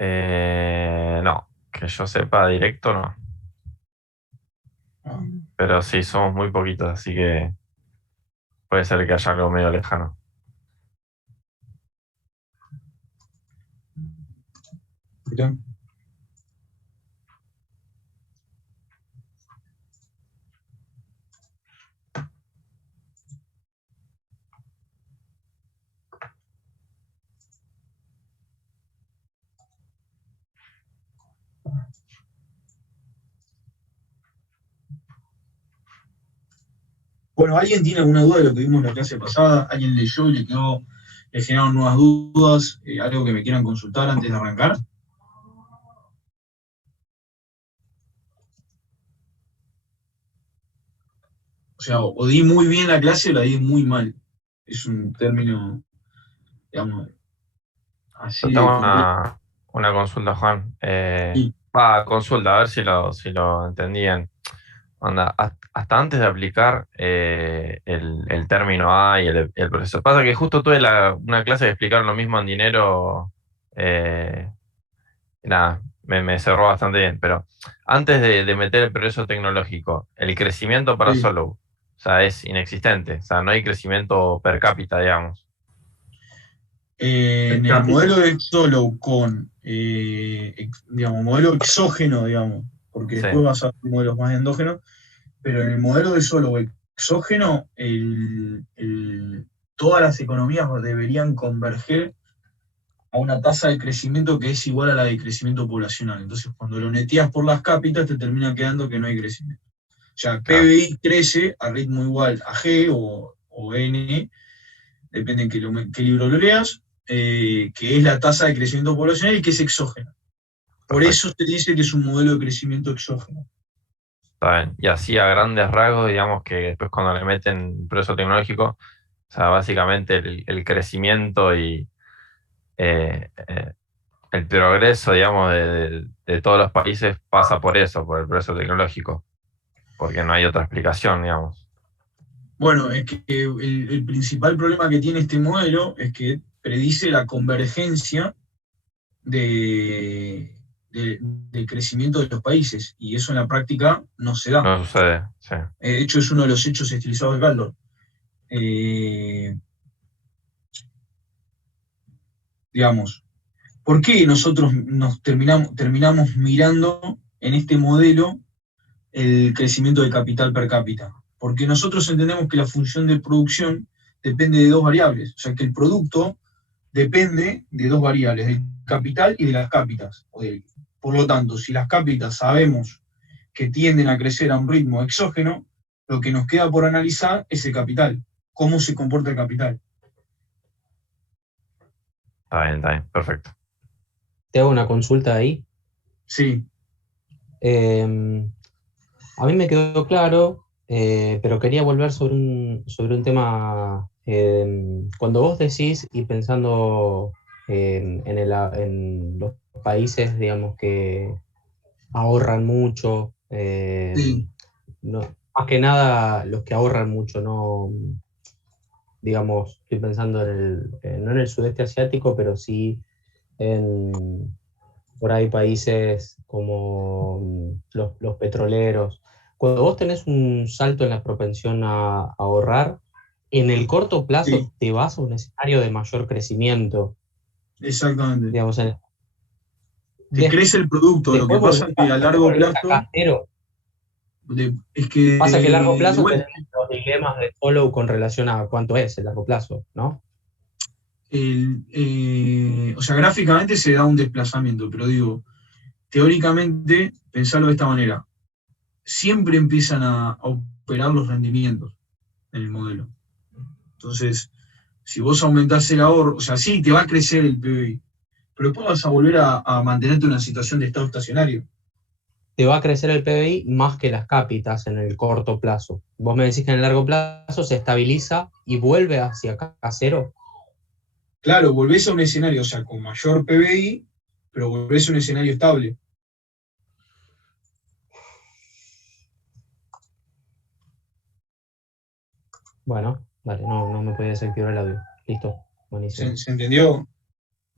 No, que yo sepa directo no. Ah, Pero sí, somos muy poquitos, así que puede ser que haya algo medio lejano. mirá. Bueno, ¿alguien tiene alguna duda de lo que vimos en la clase pasada? ¿Alguien leyó y le generaron nuevas dudas? ¿Algo que me quieran consultar antes de arrancar? O sea, o di muy bien la clase o la di muy mal. Es un término, digamos, Yo así de tengo complejo. una consulta, Juan. Sí, Consulta, a ver si lo entendían. Onda, hasta antes de aplicar el término A y el proceso. Pasa que justo tuve una clase que explicaron lo mismo en dinero. Y nada, me cerró bastante bien. Pero antes de meter el progreso tecnológico, el crecimiento para sí. Solo, o sea, es inexistente. O sea, no hay crecimiento per cápita, digamos. En el modelo de solo con, digamos, modelo exógeno, digamos, porque Sí, después vas a ver modelos más endógenos, pero en el modelo de solo exógeno, todas las economías deberían converger a una tasa de crecimiento que es igual a la de crecimiento poblacional. Entonces, cuando lo neteas por las cápitas, te termina quedando que no hay crecimiento. O sea, claro. PBI crece a ritmo igual a G o N, depende en qué libro lo leas, que es la tasa de crecimiento poblacional y que es exógena. Por eso Perfecto. se dice que es un modelo de crecimiento exógeno. Está bien. Y así a grandes rasgos, digamos que después cuando le meten progreso tecnológico, o sea, básicamente el crecimiento y el progreso, digamos, de todos los países pasa por eso, por el progreso tecnológico, porque no hay otra explicación, digamos. Bueno, es que el principal problema que tiene este modelo es que predice la convergencia del crecimiento de los países y eso en la práctica no se da. No sucede, sí. De hecho, es uno de los hechos estilizados de Galdor. Eh, digamos, ¿por qué nosotros nos terminamos mirando en este modelo el crecimiento de capital per cápita? Porque nosotros entendemos que la función de producción depende de dos variables, o sea que el producto depende de dos variables, del capital y de las cápitas. Por lo tanto, si las cápitas sabemos que tienden a crecer a un ritmo exógeno, lo que nos queda por analizar es el capital, cómo se comporta el capital. Está bien, perfecto. Te hago una consulta ahí. Sí, Eh, a mí me quedó claro, pero quería volver sobre un tema. Cuando vos decís y pensando en los países, digamos, que ahorran mucho, sí, más que nada los que ahorran mucho, no, digamos, estoy pensando no en el sudeste asiático, pero sí en por ahí países como los petroleros. Cuando vos tenés un salto en la propensión a ahorrar, en el corto plazo sí, te vas a un escenario de mayor crecimiento. exactamente. Digamos, Te des- crece el producto, lo que después, pasa es que a después largo volvés plazo, a cero. es Pasa que a largo que, de plazo vuelta, tenés los dilemas de follow con relación a cuánto es el largo plazo, ¿no? o sea, gráficamente se da un desplazamiento, pero digo, teóricamente, pensarlo de esta manera, siempre empiezan a operar los rendimientos en el modelo. Entonces, si vos aumentás el ahorro, o sea, sí, te va a crecer el PBI, pero después vas a volver a mantenerte en una situación de estado estacionario. Te va a crecer el PBI más que las cápitas en el corto plazo. Vos me decís que en el largo plazo se estabiliza y vuelve hacia acá a cero. Claro, volvés a un escenario, o sea, con mayor PBI, pero volvés a un escenario estable. Bueno, vale, no me podía desactivar el audio. Listo, buenísimo. ¿Se entendió?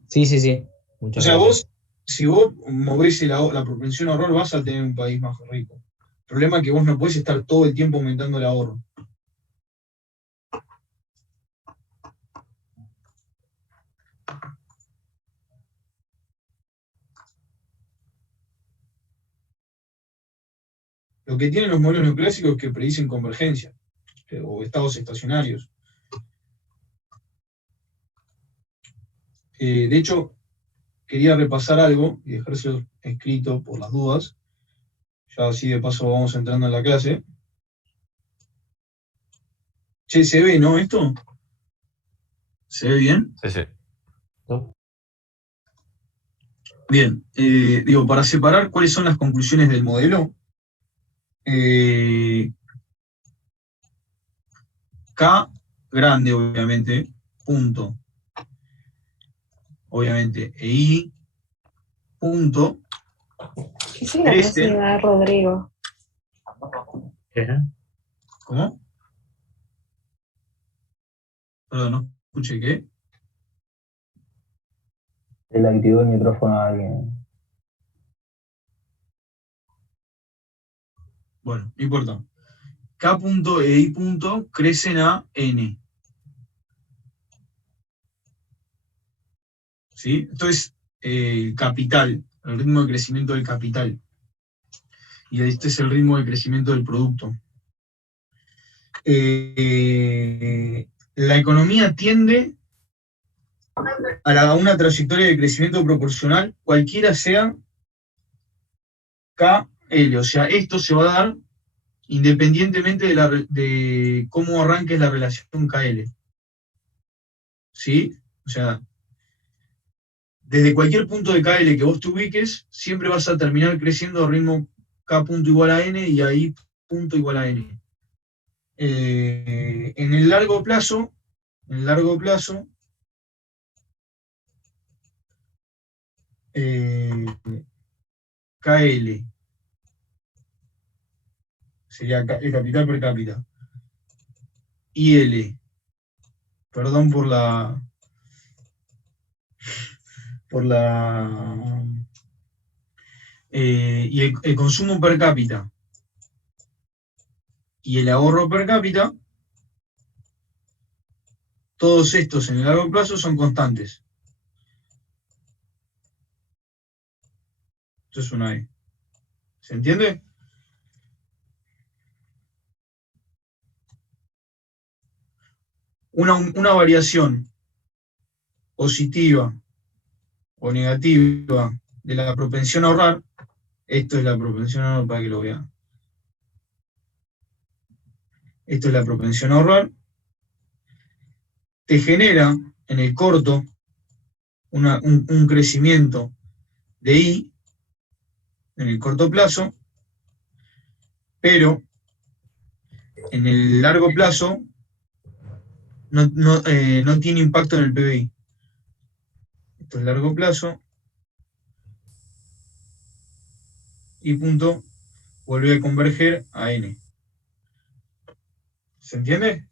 Sí, sí, sí. O Muchas sea, vos gracias. si vos movés la propensión a ahorrar, vas a tener un país más rico. El problema es que vos no podés estar todo el tiempo aumentando el ahorro. Lo que tienen los modelos neoclásicos es que predicen convergencia o estados estacionarios. De hecho, quería repasar algo y dejárselo escrito por las dudas. Ya así de paso vamos entrando en la clase. Che, ¿se ve, no, esto? ¿Se ve bien? Sí, sí. ¿No? Bien, digo, para separar cuáles son las conclusiones del modelo, K grande, obviamente, punto, obviamente, e I, punto, Quisiera la clase crece. de Rodrigo. ¿Cómo? Perdón, no escuché qué. Le activó el micrófono a alguien. Bueno, no importa. K punto e I punto crecen a N. ¿Sí? Esto es capital, el ritmo de crecimiento del capital. Y este es el ritmo de crecimiento del producto. La economía tiende a una trayectoria de crecimiento proporcional, cualquiera sea KL. O sea, esto se va a dar independientemente de cómo arranque la relación KL. ¿Sí? O sea, desde cualquier punto de KL que vos te ubiques, siempre vas a terminar creciendo a ritmo K punto igual a N y ahí punto igual a N. En el largo plazo, KL sería el capital per cápita. IL, perdón por la y el consumo per cápita y el ahorro per cápita, todos estos en el largo plazo son constantes. Esto es una E. ¿Se entiende? Una variación positiva o negativa de la propensión a ahorrar, esto es la propensión a ahorrar para que lo vean. Esto es la propensión a ahorrar, te genera en el corto un crecimiento de I en el corto plazo, pero en el largo plazo no tiene impacto en el PBI. Esto es largo plazo. Y punto, vuelve a converger a N. ¿Se entiende?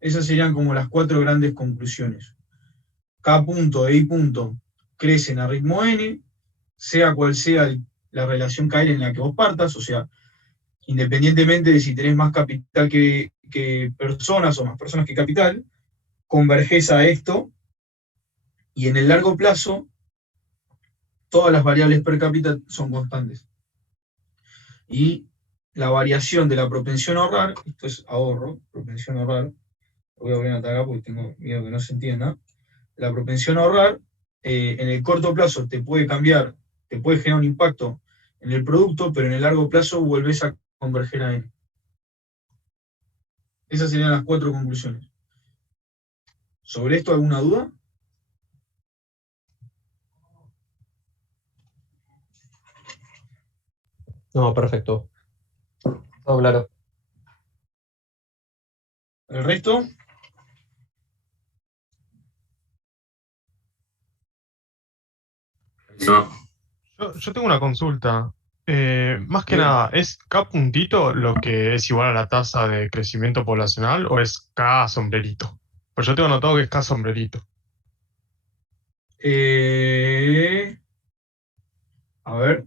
Esas serían como las 4 grandes conclusiones. K punto e I punto crecen a ritmo N, sea cual sea la relación KL en la que vos partas, o sea, independientemente de si tenés más capital que personas o más personas que capital, converges a esto, y en el largo plazo, todas las variables per cápita son constantes. Y la variación de la propensión a ahorrar, esto es ahorro, propensión a ahorrar, lo voy a volver a atacar porque tengo miedo que no se entienda, la propensión a ahorrar, en el corto plazo te puede cambiar, te puede generar un impacto en el producto, pero en el largo plazo vuelves a converger a N. Esas serían las 4 conclusiones. ¿Sobre esto alguna duda? No, perfecto. Todo claro. ¿El resto? No. Yo tengo una consulta. Más que Bien. nada, ¿es K puntito lo que es igual a la tasa de crecimiento poblacional o es K sombrerito? Pues yo tengo notado que es K sombrerito. A ver.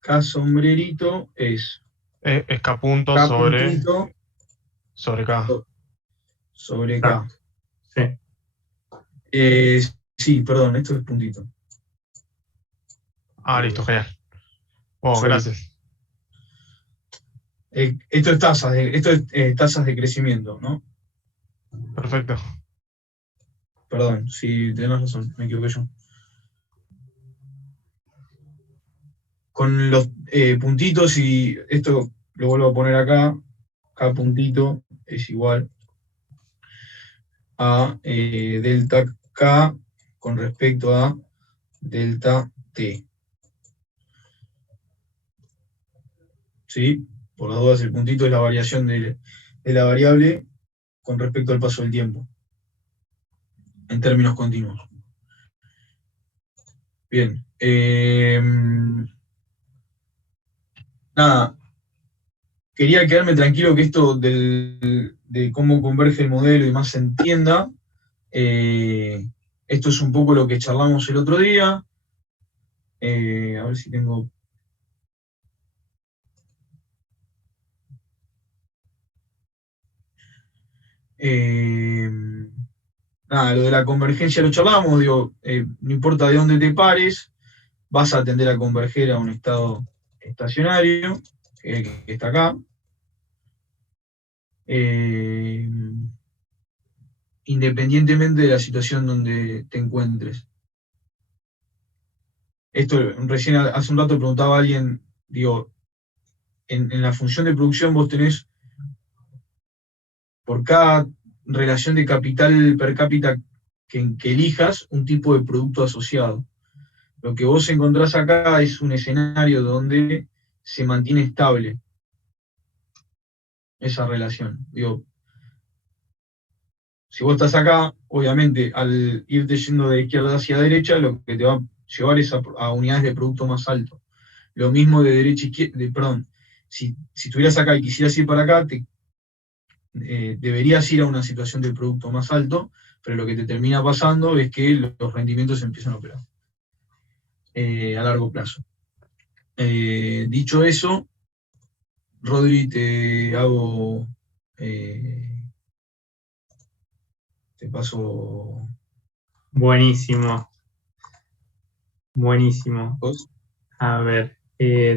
K sombrerito es Es K punto K puntito sobre K. sobre K. Exacto. Sí. Sí, perdón, esto es puntito. Ah, listo, genial. Bueno, Sobre- gracias. Esto es tasas de crecimiento, ¿no? Perfecto. Perdón, sí, tenés razón, me equivoqué yo. Con los puntitos y esto lo vuelvo a poner acá, K puntito es igual a delta K con respecto a delta T. ¿Sí? Por las dudas, el puntito es la variación de la variable con respecto al paso del tiempo, en términos continuos. Bien. Nada, quería quedarme tranquilo que esto de cómo converge el modelo y más se entienda. Esto es un poco lo que charlamos el otro día. A ver si tengo... nada, lo de la convergencia lo charlamos, digo, no importa de dónde te pares, vas a tender a converger a un estado estacionario, que es el que está acá. Independientemente de la situación donde te encuentres. Esto recién hace un rato preguntaba a alguien, digo, en la función de producción vos tenés por cada relación de capital per cápita que elijas un tipo de producto asociado. Lo que vos encontrás acá es un escenario donde se mantiene estable esa relación. Digo, si vos estás acá, obviamente al irte yendo de izquierda hacia derecha, lo que te va a llevar es a unidades de producto más alto. Lo mismo de derecha a izquierda, perdón, si estuvieras acá y quisieras ir para acá, deberías ir a una situación de producto más alto, pero lo que te termina pasando es que los rendimientos se empiezan a operar a largo plazo. Dicho eso, Rodri, te paso Buenísimo, buenísimo. vos. A ver,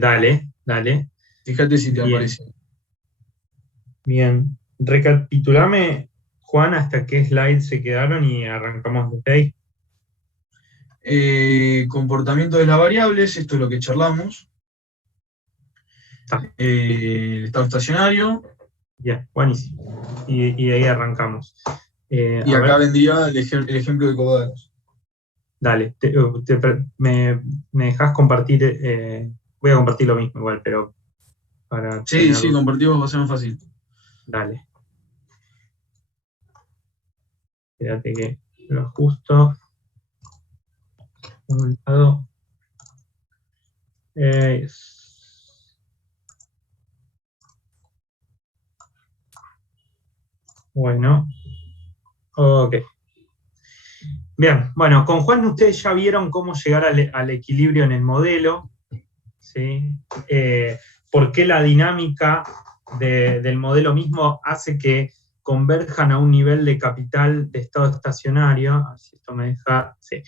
dale. Fíjate si te Bien. aparece. Bien. Recapitulame, Juan, hasta qué slide se quedaron y arrancamos desde ahí. Comportamiento de las variables, esto es lo que charlamos. Está. El estado estacionario. Bien, buenísimo. Y ahí arrancamos. Y a acá ver, vendría el ejemplo de Codados. dale, me dejas compartir, voy a compartir lo mismo igual, pero para Sí, tenerlo. compartimos va a ser más fácil. Dale. Espérate que lo ajusto. Por un lado. Bueno. Ok. Bien, bueno, con Juan ustedes ya vieron cómo llegar al equilibrio en el modelo, ¿sí? Por qué la dinámica del modelo mismo hace que converjan a un nivel de capital de estado estacionario, a ver si esto me deja, sí,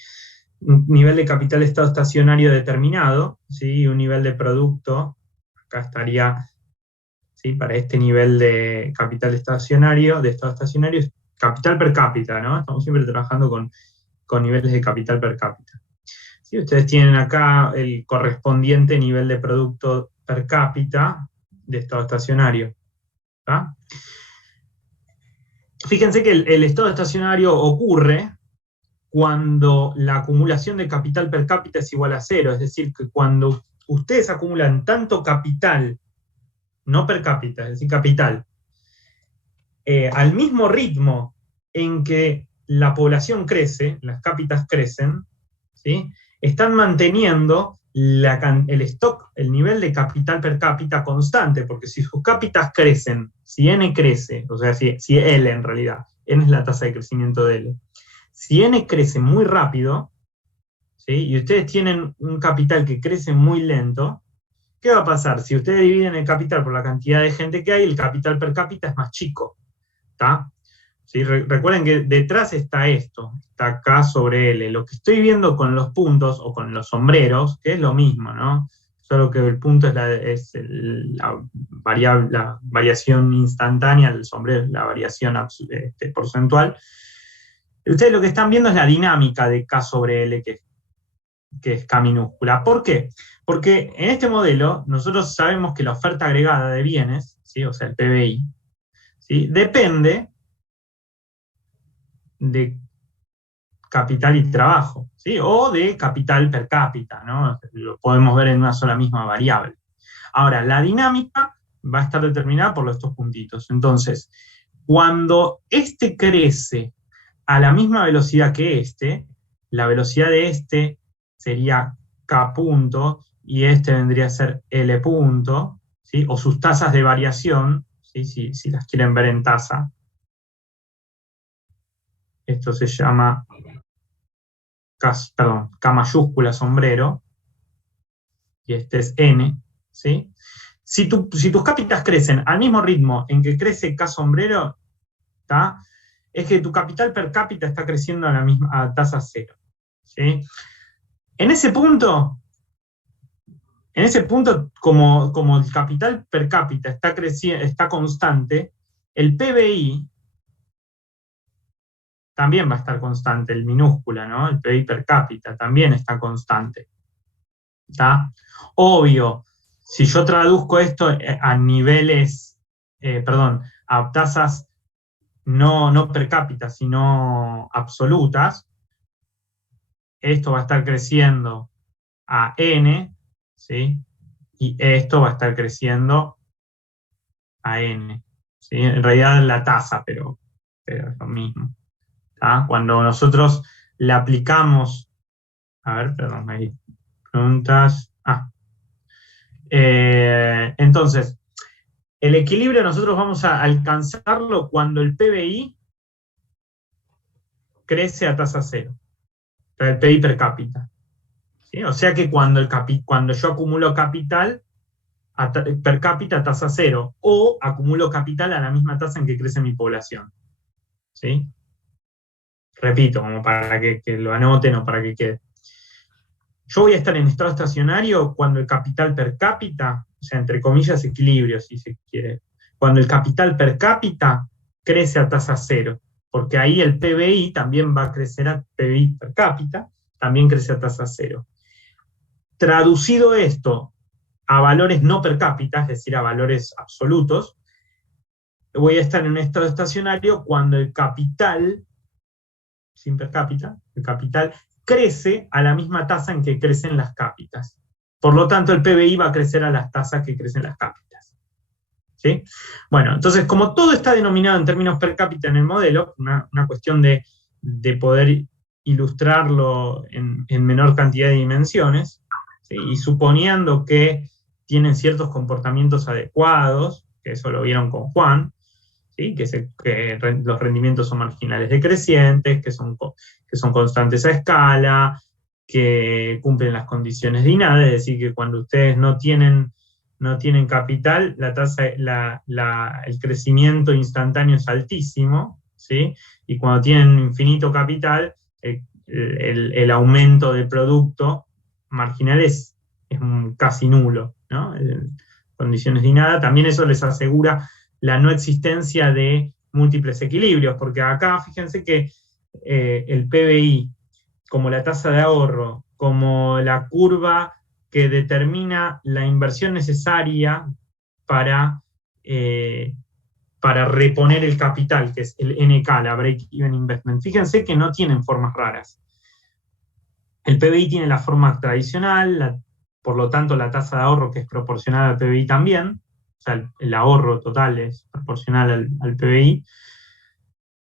un nivel de capital de estado estacionario determinado, ¿sí? Un nivel de producto, acá estaría, ¿sí? Para este nivel de capital estacionario, capital per cápita, ¿no? Estamos siempre trabajando con niveles de capital per cápita. ¿Sí? Ustedes tienen acá el correspondiente nivel de producto per cápita de estado estacionario. ¿Tá? Fíjense que el estado estacionario ocurre cuando la acumulación de capital per cápita es igual a 0, es decir, que cuando ustedes acumulan tanto capital, no per cápita, es decir, capital, al mismo ritmo en que la población crece, las cápitas crecen, ¿sí? Están manteniendo el stock, el nivel de capital per cápita constante, porque si sus cápitas crecen, si N crece, o sea, si L en realidad, N es la tasa de crecimiento de L, Si N crece muy rápido, ¿sí? Y ustedes tienen un capital que crece muy lento, ¿qué va a pasar? Si ustedes dividen el capital por la cantidad de gente que hay, el capital per cápita es más chico, ¿está? ¿Sí? Recuerden que detrás está esto, está K sobre L. Lo que estoy viendo con los puntos o con los sombreros, que es lo mismo, ¿no? Solo que el punto es la variación instantánea, el sombrero es la variación porcentual. Ustedes lo que están viendo es la dinámica de K sobre L, que es K minúscula. ¿Por qué? Porque en este modelo nosotros sabemos que la oferta agregada de bienes, ¿sí? O sea, el PBI, ¿sí? Depende de capital y trabajo, ¿sí? O de capital per cápita, ¿no? Lo podemos ver en una sola misma variable. Ahora, la dinámica va a estar determinada por estos puntitos. Entonces, cuando este crece a la misma velocidad que este, la velocidad de este sería K punto, y este vendría a ser L punto, ¿sí? O sus tasas de variación, ¿sí? Si las quieren ver en tasa. Esto se llama K mayúscula sombrero, y este es N, ¿sí? Si tus cápitas crecen al mismo ritmo en que crece K sombrero, ¿tá? Es que tu capital per cápita está creciendo a tasa cero, ¿sí? En ese punto, como el capital per cápita está constante, el PBI también va a estar constante, el minúscula, ¿no? El PBI per cápita también está constante. ¿Está? Obvio, si yo traduzco esto a niveles, a tasas no per cápita, sino absolutas, esto va a estar creciendo a N, ¿sí? Y esto va a estar creciendo a N, ¿sí? En realidad es la tasa, pero es lo mismo. ¿Tá? Cuando nosotros le aplicamos, ahí preguntas. Entonces, el equilibrio nosotros vamos a alcanzarlo cuando el PBI crece a tasa cero, el PBI per cápita. ¿Sí? O sea que cuando yo acumulo capital per cápita a tasa cero, o acumulo capital a la misma tasa en que crece mi población. ¿Sí? Repito, como para que lo anoten o para que quede. Yo voy a estar en estado estacionario cuando el capital per cápita, o sea, entre comillas, equilibrio, si se quiere, cuando el capital per cápita crece a tasa cero, porque ahí el PBI también va a crecer a PBI per cápita, también crece a tasa cero. Traducido esto a valores no per cápita, es decir, a valores absolutos, voy a estar en un estado estacionario cuando el capital, sin per cápita, el capital crece a la misma tasa en que crecen las cápitas. Por lo tanto, el PBI va a crecer a las tasas que crecen las cápitas. ¿Sí? Bueno, entonces, como todo está denominado en términos per cápita en el modelo, una cuestión de poder ilustrarlo en menor cantidad de dimensiones, ¿sí? Y suponiendo que tienen ciertos comportamientos adecuados, que eso lo vieron con Juan, ¿sí? Que los rendimientos son marginales decrecientes, que son constantes a escala, que cumplen las condiciones de INADE, es decir, que cuando ustedes no tienen capital, la tasa, el crecimiento instantáneo es altísimo, ¿sí? Y cuando tienen infinito capital, el aumento de producto marginal es casi nulo, ¿no? Condiciones de INADE, también eso les asegura la no existencia de múltiples equilibrios, porque acá fíjense que el PBI, como la tasa de ahorro, como la curva que determina la inversión necesaria para reponer el capital, que es el NK, la Break-Even Investment. Fíjense que no tienen formas raras. El PBI tiene la forma tradicional, por lo tanto la tasa de ahorro que es proporcional al PBI también, o sea, el ahorro total es proporcional al PBI.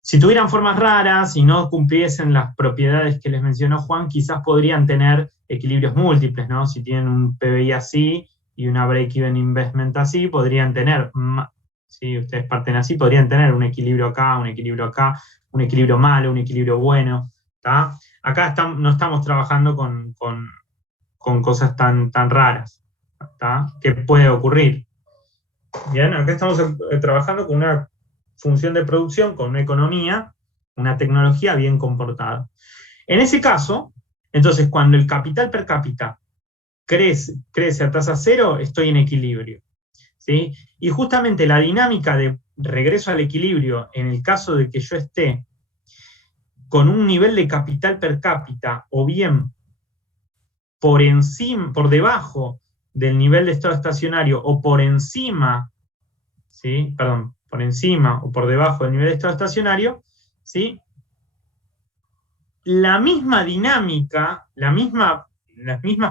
Si tuvieran formas raras y no cumpliesen las propiedades que les mencionó Juan, quizás podrían tener equilibrios múltiples, ¿no? Si tienen un PBI así y una break-even investment así, podrían tener, si ustedes parten así, podrían tener un equilibrio acá, un equilibrio malo, un equilibrio bueno. ¿tá? Acá no estamos trabajando con cosas tan raras, ¿tá? Que puede ocurrir. Bien, acá estamos trabajando con una función de producción, con una economía, una tecnología bien comportada. En ese caso, entonces, cuando el capital per cápita crece a tasa cero, estoy en equilibrio, ¿sí? Y justamente la dinámica de regreso al equilibrio, en el caso de que yo esté con un nivel de capital per cápita, o bien por encima, por debajo del nivel de estado estacionario, o por encima, ¿sí? Perdón, por encima o por debajo del nivel de estado estacionario, ¿sí? La misma dinámica, las mismas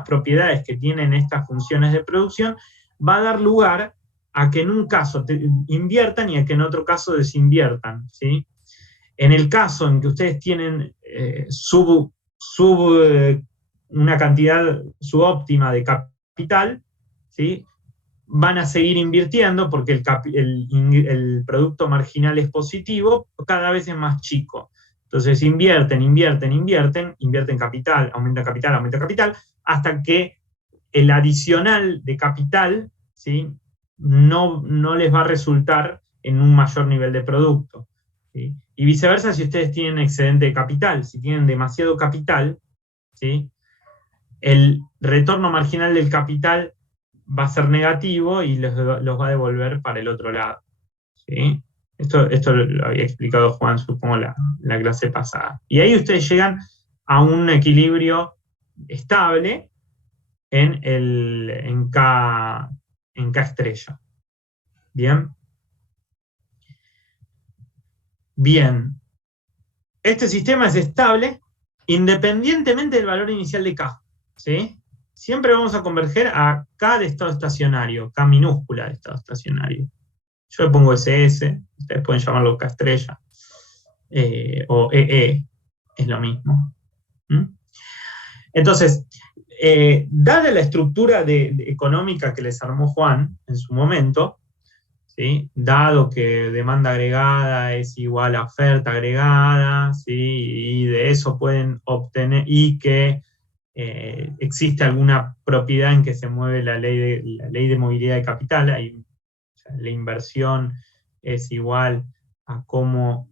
propiedades que tienen estas funciones de producción, va a dar lugar a que en un caso inviertan y a que en otro caso desinviertan, ¿sí? En el caso en que ustedes tienen una cantidad subóptima de capital, ¿sí? Van a seguir invirtiendo porque el producto marginal es positivo, cada vez es más chico. Entonces invierten capital, aumenta capital, hasta que el adicional de capital, ¿sí? no les va a resultar en un mayor nivel de producto, ¿sí? Y viceversa, si ustedes tienen excedente de capital, si tienen demasiado capital, ¿sí? El retorno marginal del capital va a ser negativo y los va a devolver para el otro lado, ¿sí? Esto lo había explicado Juan, supongo, la clase pasada. Y ahí ustedes llegan a un equilibrio estable en K estrella. ¿Bien? Bien. Este sistema es estable independientemente del valor inicial de K, ¿sí? Siempre vamos a converger a K de estado estacionario, K minúscula de estado estacionario. Yo le pongo SS, ustedes pueden llamarlo K estrella, o EE, es lo mismo. Entonces, dada la estructura económica que les armó Juan en su momento, ¿sí? Dado que demanda agregada es igual a oferta agregada, ¿sí? Y de eso pueden obtener, y que existe alguna propiedad en que se mueve la ley de movilidad de capital, la inversión es igual a cómo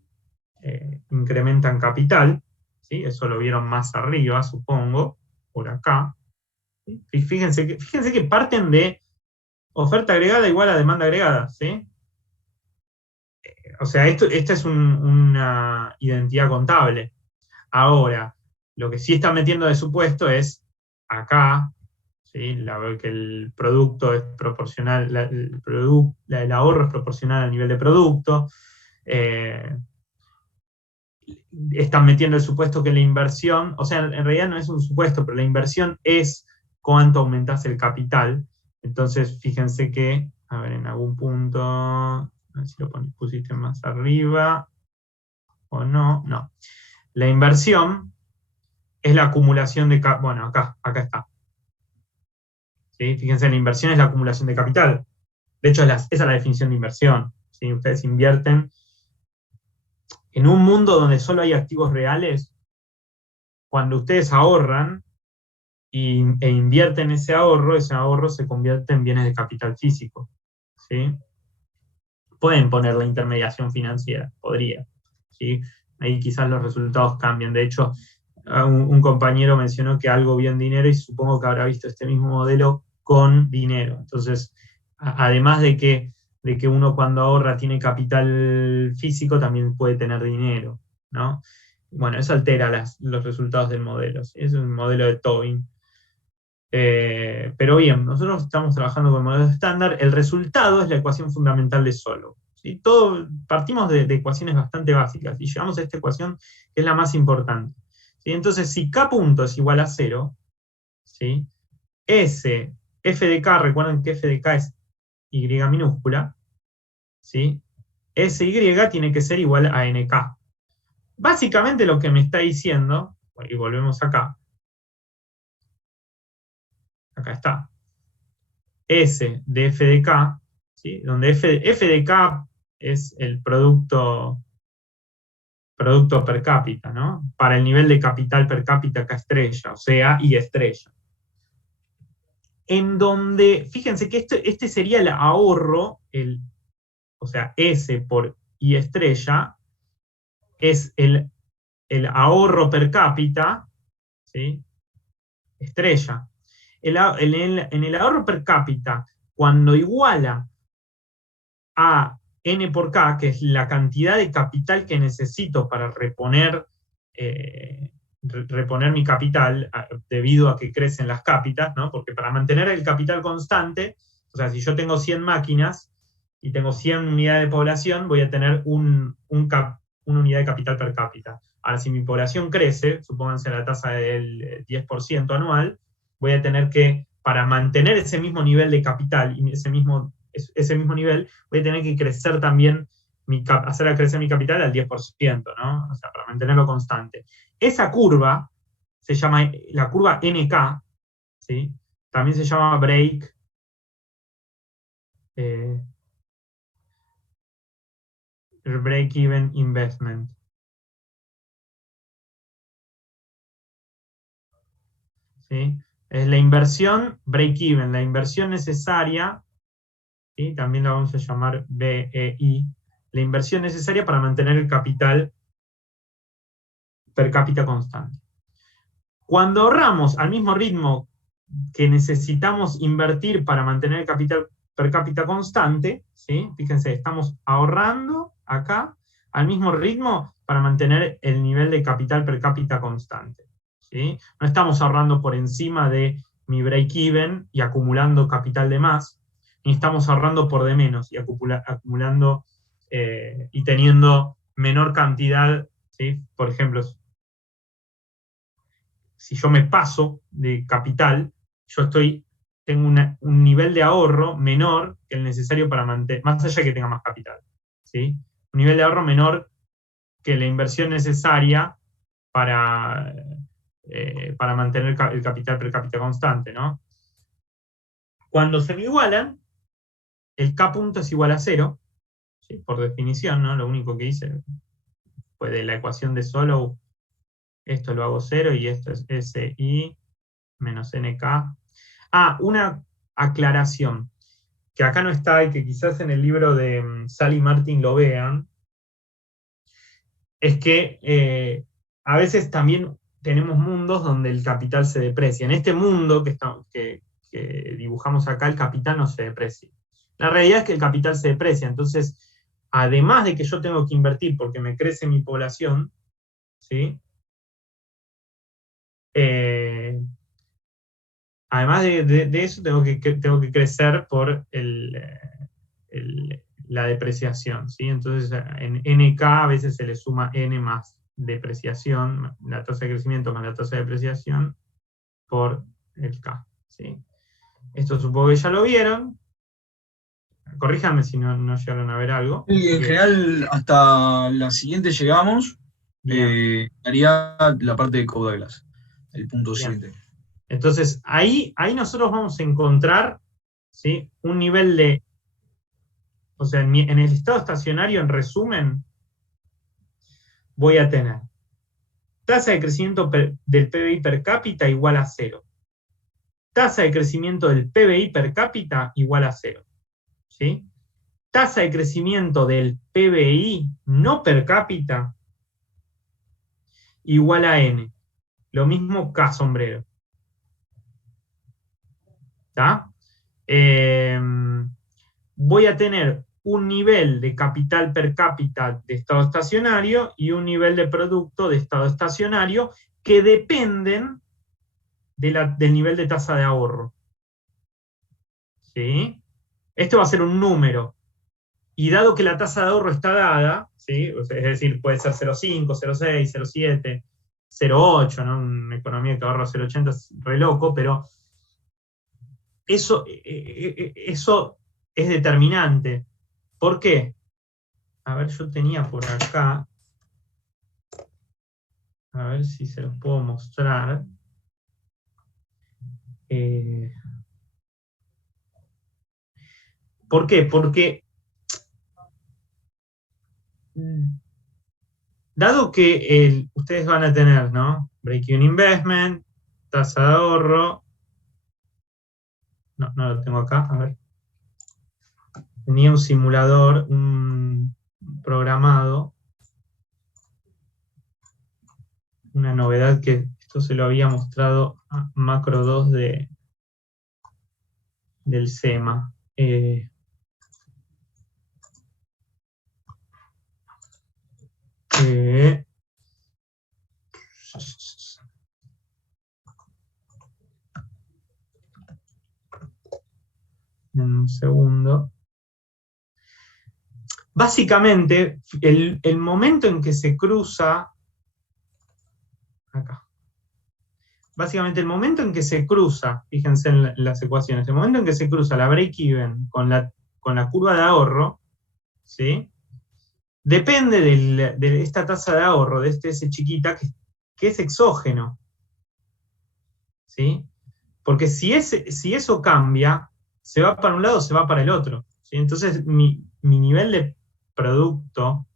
incrementan capital, ¿sí? Eso lo vieron más arriba, supongo, por acá. ¿Sí? Y fíjense que parten de oferta agregada igual a demanda agregada, ¿sí? O sea, esta es una identidad contable. Ahora, lo que sí está metiendo de supuesto es acá, ¿sí? Que el producto es proporcional, el ahorro es proporcional al nivel de producto. Están metiendo el supuesto que la inversión, o sea, en realidad no es un supuesto, pero la inversión es cuánto aumentas el capital. Entonces, fíjense que, a ver, en algún punto, a ver si lo pusiste más arriba, o no. La inversión es la acumulación de capital. Bueno, acá está. ¿Sí? Fíjense, la inversión es la acumulación de capital. De hecho, esa es la definición de inversión. ¿Sí? Ustedes invierten en un mundo donde solo hay activos reales. Cuando ustedes ahorran e invierten ese ahorro se convierte en bienes de capital físico, ¿sí? Pueden poner la intermediación financiera, podría, ¿sí? Ahí quizás los resultados cambian. De hecho, un compañero mencionó que algo vio en dinero y supongo que habrá visto este mismo modelo con dinero. Entonces, además de que uno cuando ahorra tiene capital físico, también puede tener dinero, ¿no? Bueno, eso altera los resultados del modelo, ¿sí? Es un modelo de Tobin. Pero bien, nosotros estamos trabajando con modelos estándar. El resultado es la ecuación fundamental de Solow, ¿sí? Partimos de ecuaciones bastante básicas y llegamos a esta ecuación que es la más importante, ¿sí? Entonces, si K punto es igual a 0, ¿sí? F de K, recuerden que F de K es Y minúscula, ¿sí? SY tiene que ser igual a NK. Básicamente lo que me está diciendo, y volvemos acá está, S de F de K, ¿sí? Donde F de K es el producto producto per cápita, ¿no? Para el nivel de capital per cápita K estrella, o sea, I estrella. En donde, fíjense que este sería el ahorro, o sea, S por I estrella, es el ahorro per cápita, ¿sí? Estrella. En el ahorro per cápita, cuando iguala a N por K, que es la cantidad de capital que necesito para reponer mi capital, debido a que crecen las cápitas, ¿no? Porque para mantener el capital constante, o sea, si yo tengo 100 máquinas y tengo 100 unidades de población, voy a tener una unidad de capital per cápita. Ahora, si mi población crece, supónganse la tasa del 10% anual, voy a tener que, para mantener ese mismo nivel de capital y ese mismo nivel, voy a tener que crecer también, hacer crecer mi capital al 10%, ¿no? O sea, para mantenerlo constante. Esa curva se llama la curva NK, ¿sí? También se llama break-even investment. ¿Sí? Es la inversión break-even, la inversión necesaria, ¿sí? También la vamos a llamar BEI, la inversión necesaria para mantener el capital per cápita constante. Cuando ahorramos al mismo ritmo que necesitamos invertir para mantener el capital per cápita constante, ¿sí? Fíjense, estamos ahorrando acá al mismo ritmo para mantener el nivel de capital per cápita constante, ¿sí? No estamos ahorrando por encima de mi break-even y acumulando capital de más, ni estamos ahorrando por de menos y acumulando y teniendo menor cantidad, ¿sí? Por ejemplo, si yo me paso de capital, yo tengo un nivel de ahorro menor que el necesario para mantener, más allá de que tenga más capital, ¿sí? Un nivel de ahorro menor que la inversión necesaria para mantener el capital per cápita constante, ¿no? Cuando se me igualan, el K punto es igual a 0, ¿sí? Por definición, ¿no? Lo único que hice fue de la ecuación de Solow, esto lo hago 0 y esto es SI menos NK. Una aclaración, que acá no está y que quizás en el libro de Sally Martin lo vean, es que a veces también tenemos mundos donde el capital se deprecia. En este mundo que dibujamos acá, el capital no se deprecia. La realidad es que el capital se deprecia, entonces, además de que yo tengo que invertir porque me crece mi población, ¿sí? Además de eso, tengo que crecer por la depreciación, ¿sí? Entonces, en NK a veces se le suma N más depreciación, la tasa de crecimiento más la tasa de depreciación, por el K, ¿sí? Esto supongo que ya lo vieron. Corríjanme si no llegaron a ver algo. Y en general, hasta la siguiente llegamos. Bien. Haría la parte de Code Glass, el punto Bien. 7. Entonces, ahí nosotros vamos a encontrar, ¿sí? Un nivel de, o sea, en el estado estacionario, en resumen, voy a tener tasa de crecimiento del PBI per cápita igual a 0. Tasa de crecimiento del PBI per cápita igual a 0. ¿Sí? Tasa de crecimiento del PBI no per cápita igual a N. Lo mismo K sombrero. ¿Está? Voy a tener un nivel de capital per cápita de estado estacionario y un nivel de producto de estado estacionario que dependen del nivel de tasa de ahorro. ¿Sí? Esto va a ser un número. Y dado que la tasa de ahorro está dada, ¿sí? Es decir, puede ser 0,5, 0,6, 0,7, 0,8, ¿no? Una economía que ahorra 0,80 es re loco, pero eso es determinante. ¿Por qué? A ver, yo tenía por acá, a ver si se los puedo mostrar. ¿Por qué? Porque dado que ustedes van a tener, ¿no? Break-even investment, tasa de ahorro. No lo tengo acá, a ver. Tenía un simulador, un programado. Una novedad que esto se lo había mostrado a Macro 2 del SEMA. En un segundo. Básicamente, el momento en que se cruza, acá. Básicamente, el momento en que se cruza, fíjense en las ecuaciones, el momento en que se cruza la break-even con la curva de ahorro, ¿sí? Depende de esta tasa de ahorro, de este S chiquita, que es exógeno, ¿sí? Porque si eso cambia, se va para un lado, se va para el otro, ¿sí? Entonces, mi nivel de producto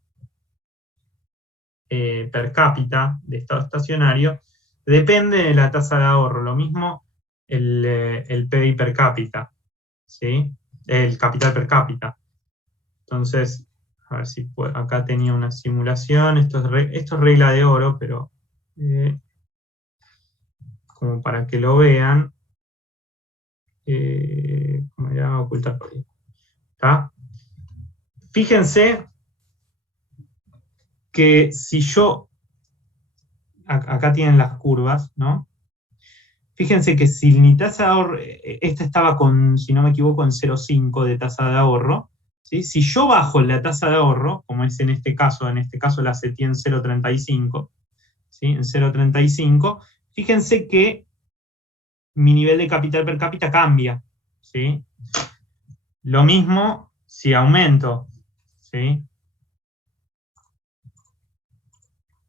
per cápita de estado estacionario depende de la tasa de ahorro. Lo mismo el PBI per cápita, ¿sí? El capital per cápita. Entonces, a ver si puedo, acá tenía una simulación, esto es regla de oro, pero como para que lo vean, como voy a ocultar por ahí. ¿Está? Fíjense que si yo, acá tienen las curvas, ¿no? Fíjense que si mi tasa de ahorro, esta estaba con, si no me equivoco, en 0,5 de tasa de ahorro, ¿sí? Si yo bajo la tasa de ahorro, como es en este caso la setí en 0,35, ¿sí? En 0,35, fíjense que mi nivel de capital per cápita cambia, ¿sí? Lo mismo si aumento, ¿sí?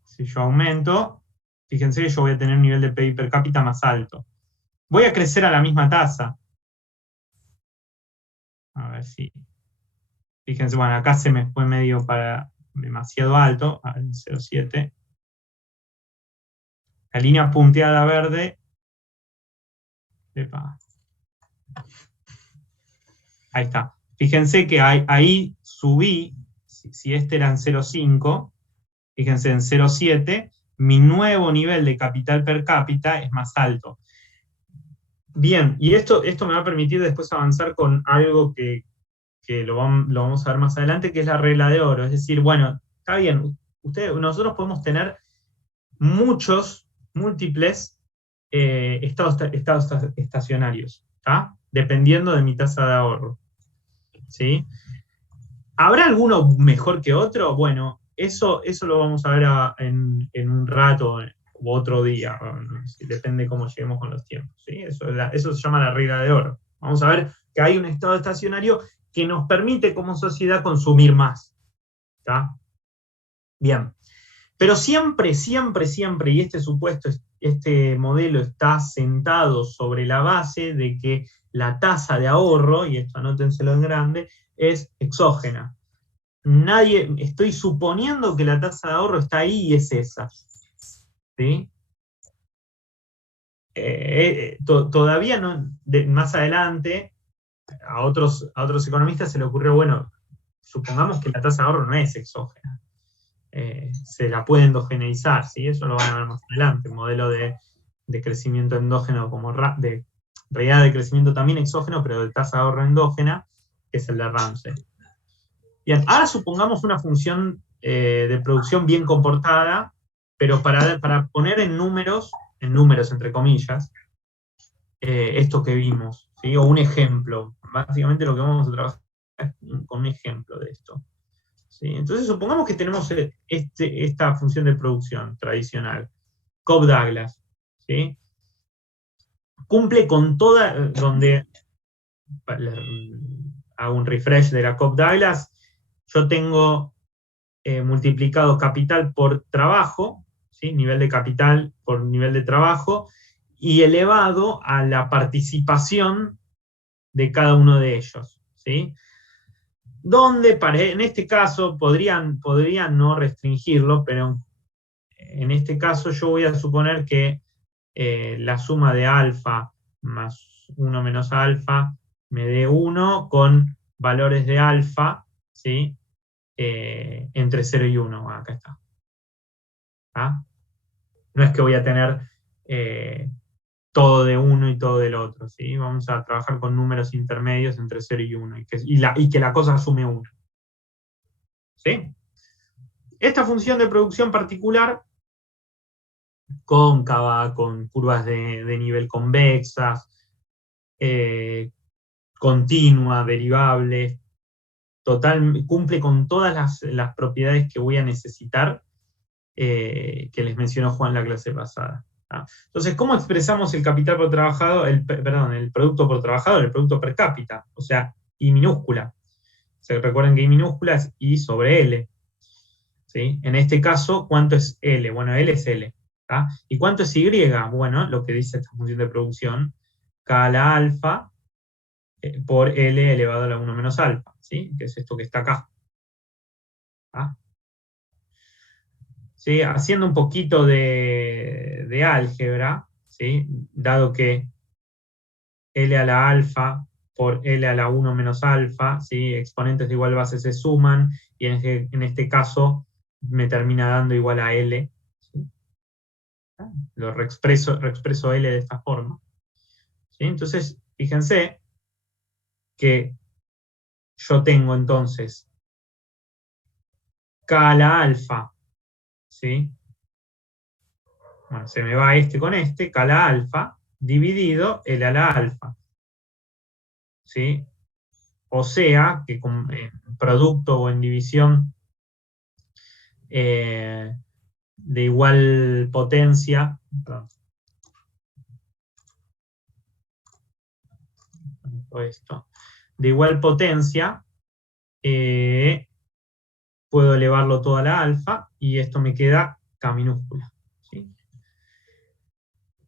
Si yo aumento, fíjense que yo voy a tener un nivel de PIB per cápita más alto. Voy a crecer a la misma tasa. A ver si... Fíjense, bueno, acá se me fue medio para demasiado alto, a ver, 0,7. La línea punteada verde. Epa. Ahí está. Fíjense que ahí subí, si este era en 0,5, fíjense en 0,7, mi nuevo nivel de capital per cápita es más alto. Bien, y esto me va a permitir después avanzar con algo que lo vamos a ver más adelante, que es la regla de oro. Es decir, bueno, está bien, nosotros podemos tener múltiples estados estacionarios, ¿tá? Dependiendo de mi tasa de ahorro, ¿sí? ¿Habrá alguno mejor que otro? Bueno, eso lo vamos a ver en un rato u otro día, depende cómo lleguemos con los tiempos, ¿sí? Eso se llama la regla de oro. Vamos a ver que hay un estado estacionario que nos permite como sociedad consumir más, ¿tá? Bien, pero siempre, y este modelo está sentado sobre la base de que la tasa de ahorro, y esto anótenselo en grande, es exógena. Estoy suponiendo que la tasa de ahorro está ahí y es esa, ¿sí? Todavía no, más adelante, a otros economistas se le ocurrió, bueno, supongamos que la tasa de ahorro no es exógena. Se la puede endogeneizar, ¿sí? Eso lo van a ver más adelante, un modelo de crecimiento endógeno como de realidad de crecimiento también exógeno, pero de tasa de ahorro endógena, que es el de Ramsey. Bien, ahora supongamos una función de producción bien comportada, pero para poner en números entre comillas, esto que vimos, ¿sí? O un ejemplo. Básicamente lo que vamos a trabajar es con un ejemplo de esto. ¿Sí? Entonces supongamos que tenemos esta función de producción tradicional, Cobb-Douglas, ¿sí? Cumple con donde hago un refresh de la Cobb-Douglas, yo tengo multiplicado capital por trabajo, ¿sí? Nivel de capital por nivel de trabajo, y elevado a la participación de cada uno de ellos, ¿sí? donde en este caso podrían no restringirlo, pero en este caso yo voy a suponer que la suma de alfa más 1 menos alfa me dé 1 con valores de alfa, ¿sí? Entre 0 y 1. Acá está. ¿Ah? No es que voy a tener todo de uno y todo del otro, ¿sí? Vamos a trabajar con números intermedios entre 0 y 1, y que la cosa sume 1. ¿Sí? Esta función de producción particular, cóncava, con curvas de nivel convexas, continua, derivable, cumple con todas las propiedades que voy a necesitar, que les mencionó Juan en la clase pasada. Entonces, ¿cómo expresamos el capital por trabajador, el producto por trabajador, el producto per cápita? O sea, I minúscula. Recuerden que I minúscula es I sobre L. ¿Sí? En este caso, ¿cuánto es L? Bueno, L es L. ¿Tá? ¿Y cuánto es Y? Bueno, lo que dice esta función de producción, K a la alfa por L elevado a la 1 menos alfa, ¿sí? Que es esto que está acá. ¿Tá? ¿Sí? Haciendo un poquito de álgebra, ¿sí? Dado que L a la alfa por L a la 1 menos alfa, ¿sí? Exponentes de igual base se suman, y en este caso me termina dando igual a L. ¿Sí? Lo reexpreso L de esta forma. ¿Sí? Entonces, fíjense que yo tengo entonces K a la alfa, ¿sí? Bueno, se me va este con este, K a la alfa, dividido L a la alfa. ¿Sí? O sea, que en producto o en división de igual potencia, de igual potencia, puedo elevarlo todo a la alfa, y esto me queda K minúscula. ¿Sí?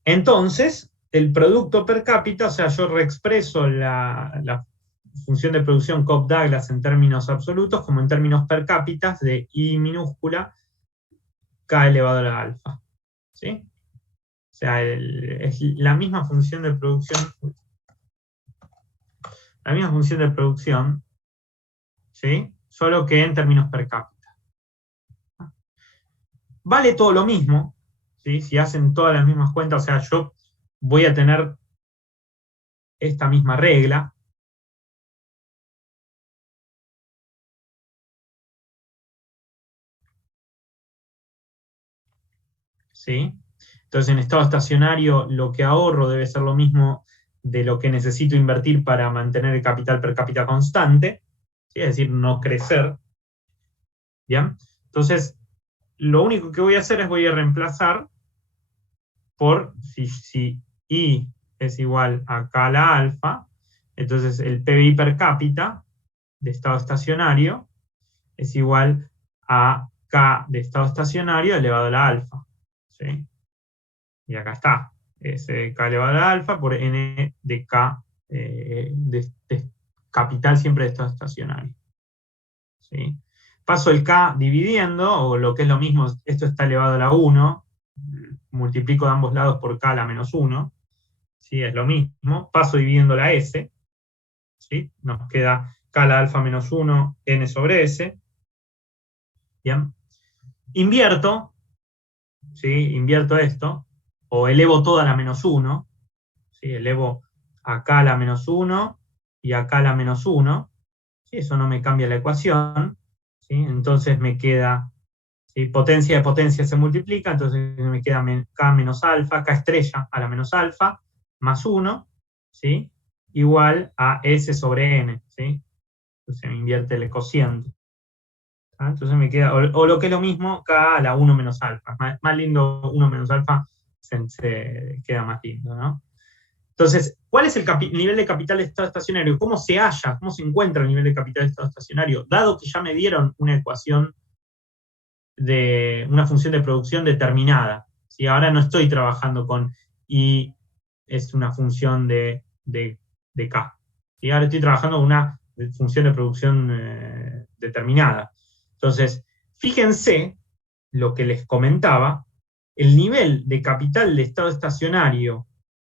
Entonces, el producto per cápita, o sea, yo reexpreso la función de producción Cobb-Douglas en términos absolutos como en términos per cápita de I minúscula K elevado a la alfa. ¿Sí? O sea, es la misma función de producción. La misma función de producción, ¿sí? Solo que en términos per cápita. Vale todo lo mismo, ¿sí? Si hacen todas las mismas cuentas, o sea, yo voy a tener esta misma regla. ¿Sí? Entonces, en estado estacionario, lo que ahorro debe ser lo mismo de lo que necesito invertir para mantener el capital per cápita constante, ¿sí? Es decir, no crecer. ¿Bien? Entonces, lo único que voy a hacer es voy a reemplazar por, si I es igual a K a la alfa, entonces el PBI per cápita de estado estacionario es igual a K de estado estacionario elevado a la alfa. ¿Sí? Y acá está, S de K elevado a la alfa por N de K de capital siempre de estado estacionario. ¿Sí? Paso el K dividiendo, o lo que es lo mismo, esto está elevado a la 1, multiplico de ambos lados por K a la menos 1, ¿sí? Es lo mismo, paso dividiendo la S, ¿sí? Nos queda K a la alfa menos 1, N sobre S. Bien. Invierto, ¿sí? Invierto esto, o elevo todo a la menos 1, ¿sí? Elevo acá a la menos 1 y acá a la menos 1, ¿sí? Eso no me cambia la ecuación, ¿sí? Entonces me queda, ¿sí? Potencia de potencia se multiplica, entonces me queda K menos alfa, K estrella a la menos alfa, más 1, ¿sí? Igual a S sobre N, ¿sí? Entonces me invierte el cociente. Entonces me queda, o lo que es lo mismo, K a la 1 menos alfa. Más lindo 1 menos alfa, se queda más lindo, ¿no? Entonces, ¿cuál es el nivel de capital de estado estacionario? ¿Cómo se halla? ¿Cómo se encuentra el nivel de capital de estado estacionario? Dado que ya me dieron una ecuación de una función de producción determinada. ¿Sí? Ahora no estoy trabajando con I es una función de K. ¿Sí? Ahora estoy trabajando con una función de producción determinada. Entonces, fíjense lo que les comentaba, el nivel de capital de estado estacionario,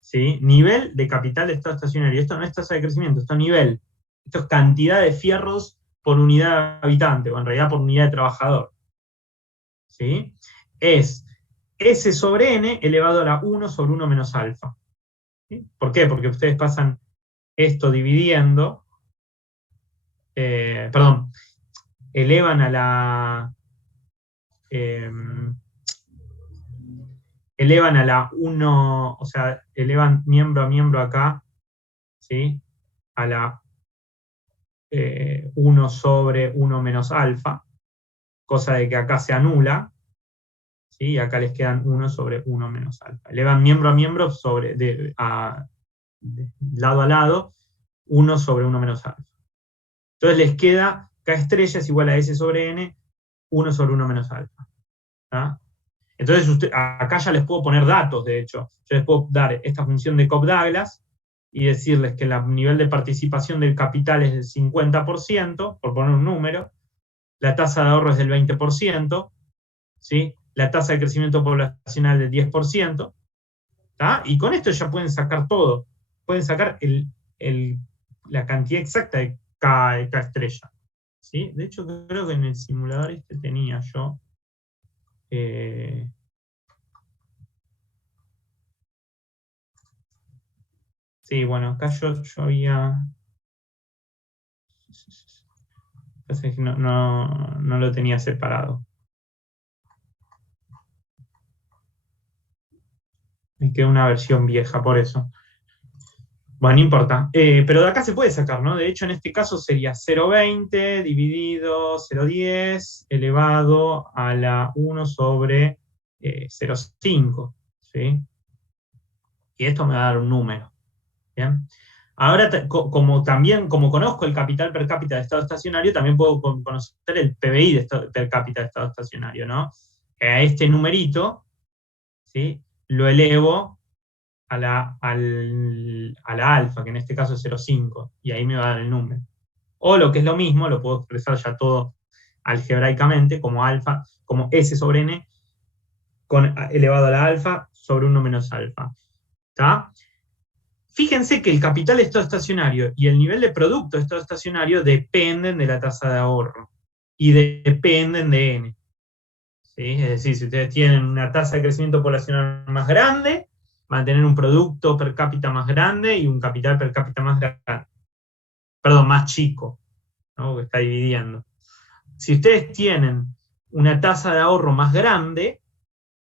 ¿sí? Nivel de capital de estado estacionario, esto no es tasa de crecimiento, esto es cantidad de fierros por unidad de habitante, o en realidad por unidad de trabajador, ¿sí? Es S sobre N elevado a la 1 sobre 1 menos alfa. ¿Sí? ¿Por qué? Porque ustedes pasan esto dividiendo, elevan a la... elevan a la 1, o sea, elevan miembro a miembro acá, ¿sí? A la 1 sobre 1 menos alfa, cosa de que acá se anula, ¿sí? Y acá les quedan 1 sobre 1 menos alfa. Elevan miembro a miembro de lado a lado, 1 sobre 1 menos alfa. Entonces les queda K estrella es igual a S sobre N, 1 sobre 1 menos alfa. ¿Tá? Entonces acá ya les puedo poner datos, de hecho. Yo les puedo dar esta función de Cobb-Douglas y decirles que el nivel de participación del capital es del 50%, por poner un número, la tasa de ahorro es del 20%, ¿sí? La tasa de crecimiento poblacional del 10%, ¿tá? Y con esto ya pueden sacar todo. Pueden sacar la cantidad exacta de K estrella. ¿Sí? De hecho, creo que en el simulador este tenía yo... sí, bueno, acá yo había... No lo tenía separado. Me quedó una versión vieja, por eso. Bueno, no importa. Pero de acá se puede sacar, ¿no? De hecho, en este caso sería 0,20 dividido 0,10 elevado a la 1 sobre 0,5. ¿Sí? Y esto me va a dar un número. ¿Bien? Ahora, como conozco el capital per cápita de estado estacionario, también puedo conocer el PBI per cápita de estado estacionario, ¿no? A este numerito, ¿sí? Lo elevo a la alfa, que en este caso es 0,5, y ahí me va a dar el número. O lo que es lo mismo, lo puedo expresar ya todo algebraicamente, como alfa, como S sobre N, elevado a la alfa sobre 1 menos alfa. ¿Está? Fíjense que el capital de estado estacionario y el nivel de producto de estado estacionario dependen de la tasa de ahorro, y dependen de N. ¿Sí? Es decir, si ustedes tienen una tasa de crecimiento poblacional más grande, van a tener un producto per cápita más grande y un capital per cápita más grande. Perdón, más chico, ¿no? Que está dividiendo. Si ustedes tienen una tasa de ahorro más grande,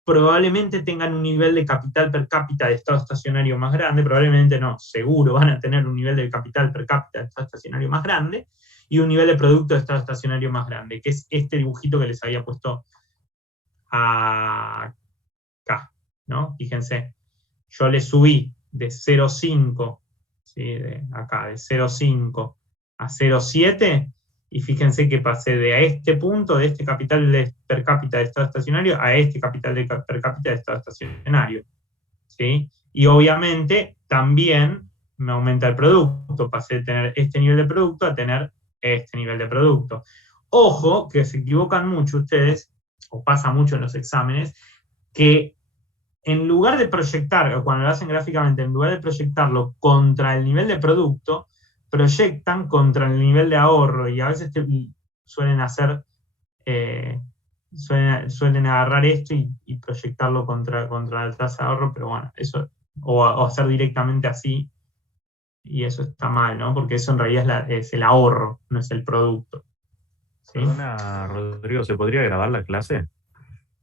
probablemente tengan un nivel de capital per cápita de estado estacionario más grande, probablemente no, seguro van a tener un nivel de capital per cápita de estado estacionario más grande, y un nivel de producto de estado estacionario más grande, que es este dibujito que les había puesto acá, ¿no? Fíjense. Yo le subí de 0,5, ¿sí? de 0,5 a 0,7, y fíjense que pasé de este punto, de este capital per cápita de estado estacionario, a este capital per cápita de estado estacionario. ¿Sí? Y obviamente también me aumenta el producto, pasé de tener este nivel de producto a tener este nivel de producto. Ojo, que se equivocan mucho ustedes, o pasa mucho en los exámenes, que en lugar de proyectar, o cuando lo hacen gráficamente, en lugar de proyectarlo contra el nivel de producto, proyectan contra el nivel de ahorro, y a veces suelen hacer, suelen agarrar esto y proyectarlo contra la tasa de ahorro, pero bueno, eso, o hacer directamente así, y eso está mal, ¿no? Porque eso en realidad es el ahorro, no es el producto. ¿Sí? Perdona, Rodrigo, ¿se podría grabar la clase?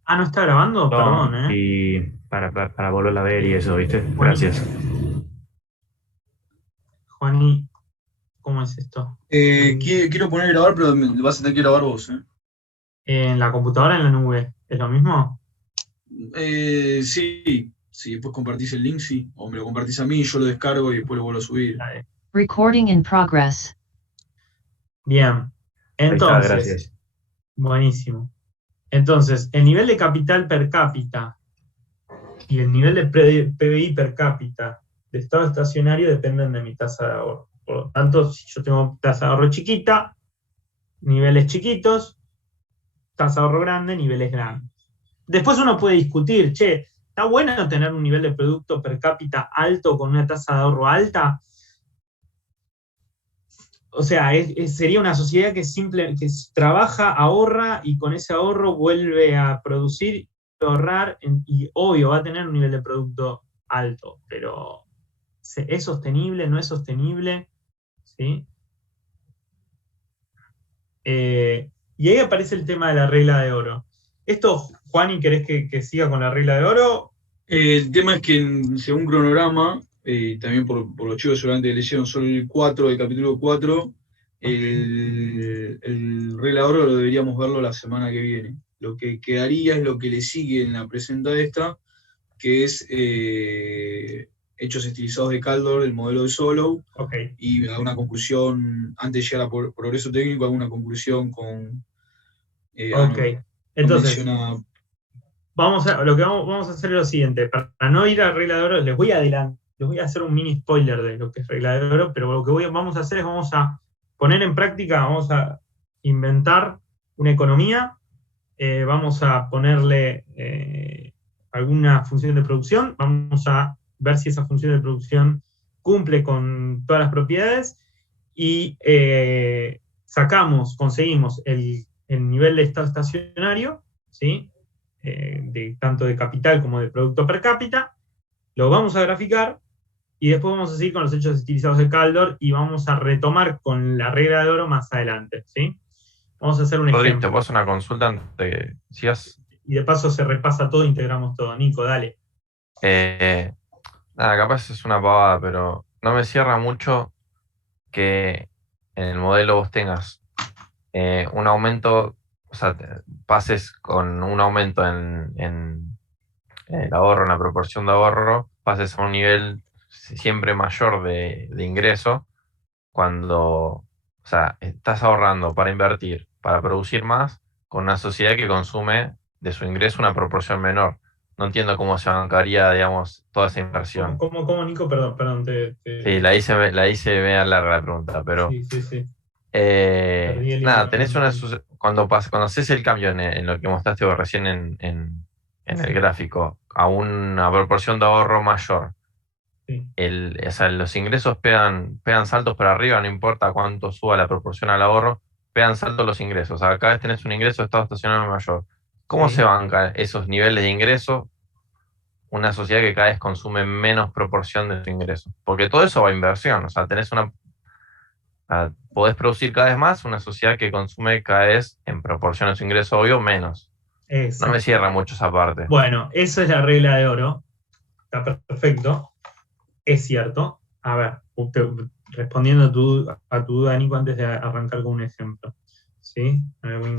Ah, ¿no está grabando? No, Perdón, ¿eh? y para volverla a ver y eso, ¿viste? Gracias. Juani, ¿cómo es esto? Quiero poner a grabar, pero me vas a tener que grabar vos, ¿eh? ¿En la computadora o en la nube? ¿Es lo mismo? Sí, después compartís el link, sí. O me lo compartís a mí, yo lo descargo y después lo vuelvo a subir. Dale. Recording in progress. Bien. Entonces, ahí está, gracias. Buenísimo. Entonces, el nivel de capital per cápita y el nivel de PBI per cápita de estado estacionario dependen de mi tasa de ahorro. Por lo tanto, si yo tengo tasa de ahorro chiquita, niveles chiquitos, tasa de ahorro grande, niveles grandes. Después uno puede discutir, che, ¿está bueno tener un nivel de producto per cápita alto con una tasa de ahorro alta? O sea, sería una sociedad que trabaja, ahorra y con ese ahorro vuelve a producir, ahorrar, y obvio va a tener un nivel de producto alto, pero ¿es sostenible? ¿No es sostenible? ¿Sí? Y ahí aparece el tema de la regla de oro. Esto, Juani, ¿querés que siga con la regla de oro? El tema es que según cronograma, también por los chicos seguramente leyeron solo el 4 del capítulo 4, el regla de oro lo deberíamos verlo la semana que viene. Lo que quedaría es lo que le sigue en la presenta esta, que es hechos estilizados de Caldor, el modelo de Solow, y alguna conclusión, antes de llegar a progreso técnico, alguna conclusión con... Entonces, lo que vamos a hacer es lo siguiente. Para no ir a regla de oro, les voy a hacer un mini spoiler de lo que es regla de oro, pero lo que vamos a hacer es vamos a poner en práctica, vamos a inventar una economía, vamos a ponerle alguna función de producción, vamos a ver si esa función de producción cumple con todas las propiedades, y conseguimos el nivel de estado estacionario, ¿sí? Tanto de capital como de producto per cápita, lo vamos a graficar, y después vamos a seguir con los hechos estilizados de Caldor, y vamos a retomar con la regla de oro más adelante, ¿sí? Vamos a hacer un Rodri, ejemplo. te puedo hacer una consulta antes de que sigas. Y de paso se repasa todo, integramos todo. Nico, dale. Nada, capaz es una pavada, pero no me cierra mucho que en el modelo vos tengas un aumento, o sea, pases con un aumento en el ahorro, en la proporción de ahorro, pases a un nivel siempre mayor de ingreso, cuando, o sea, estás ahorrando para invertir, para producir más, con una sociedad que consume de su ingreso una proporción menor. No entiendo cómo se bancaría, digamos, toda esa inversión. ¿Cómo, Nico? Perdón. Sí, la hice media larga la pregunta, pero... Sí. Nada, tenés cuando haces el cambio en lo que mostraste vos recién en el gráfico, a una proporción de ahorro mayor, o sea, los ingresos pegan saltos para arriba, no importa cuánto suba la proporción al ahorro, pegan saltos los ingresos. O sea, cada vez tenés un ingreso de estado estacionario mayor. ¿Cómo se bancan esos niveles de ingreso una sociedad que cada vez consume menos proporción de su ingreso? Porque todo eso va a inversión, o sea, podés producir cada vez más una sociedad que consume cada vez en proporción a su ingreso obvio menos. No me cierra mucho esa parte. Bueno, esa es la regla de oro. Está perfecto. Es cierto. A ver, respondiendo a tu duda, Nico, antes de arrancar con un ejemplo. ¿Sí? Voy a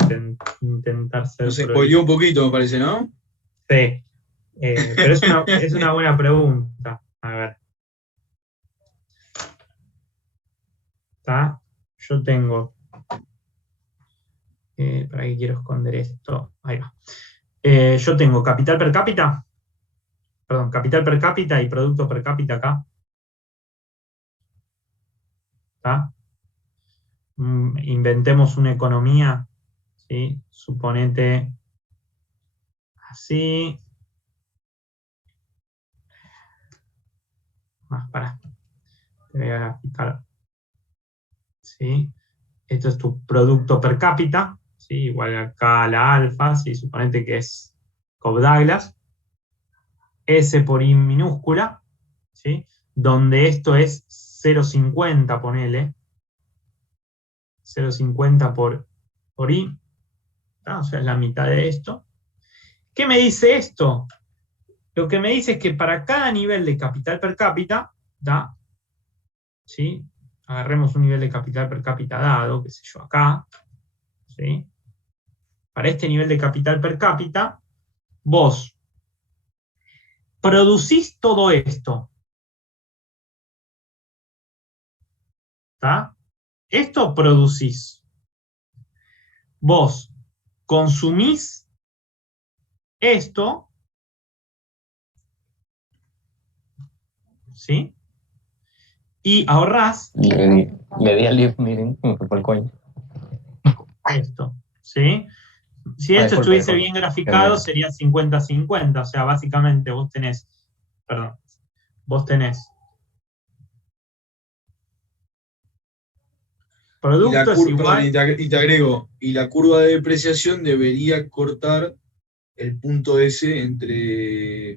intentar ser... Se spoileó un poquito, me parece, ¿no? Sí. Pero es una buena pregunta. A ver. Yo tengo... ¿para qué quiero esconder esto? Ahí va. Yo tengo capital per cápita. Perdón, capital per cápita y producto per cápita acá. Inventemos una economía, ¿sí? Suponete así. Pará. Te voy a graficar. ¿Sí? Esto es tu producto per cápita, ¿sí? Igual acá la alfa, ¿sí? Suponete que es Cobb-Douglas. S por I minúscula, ¿sí? Donde esto es 0,50, ponele. 0,50 por I. O sea, es la mitad de esto. ¿Qué me dice esto? Lo que me dice es que para cada nivel de capital per cápita, ¿sí? Agarremos un nivel de capital per cápita dado, qué sé yo, acá, ¿sí? Para este nivel de capital per cápita, vos producís todo esto. Esto producís. Vos consumís esto, ¿sí? y ahorrás Le di al live meeting, me fue por el coño. esto, ¿sí? Si esto Disculpa, estuviese disculpa. bien graficado, sería 50-50, o sea, básicamente vos tenés producto es igual. Y te agrego, y la curva de depreciación debería cortar el punto ese entre...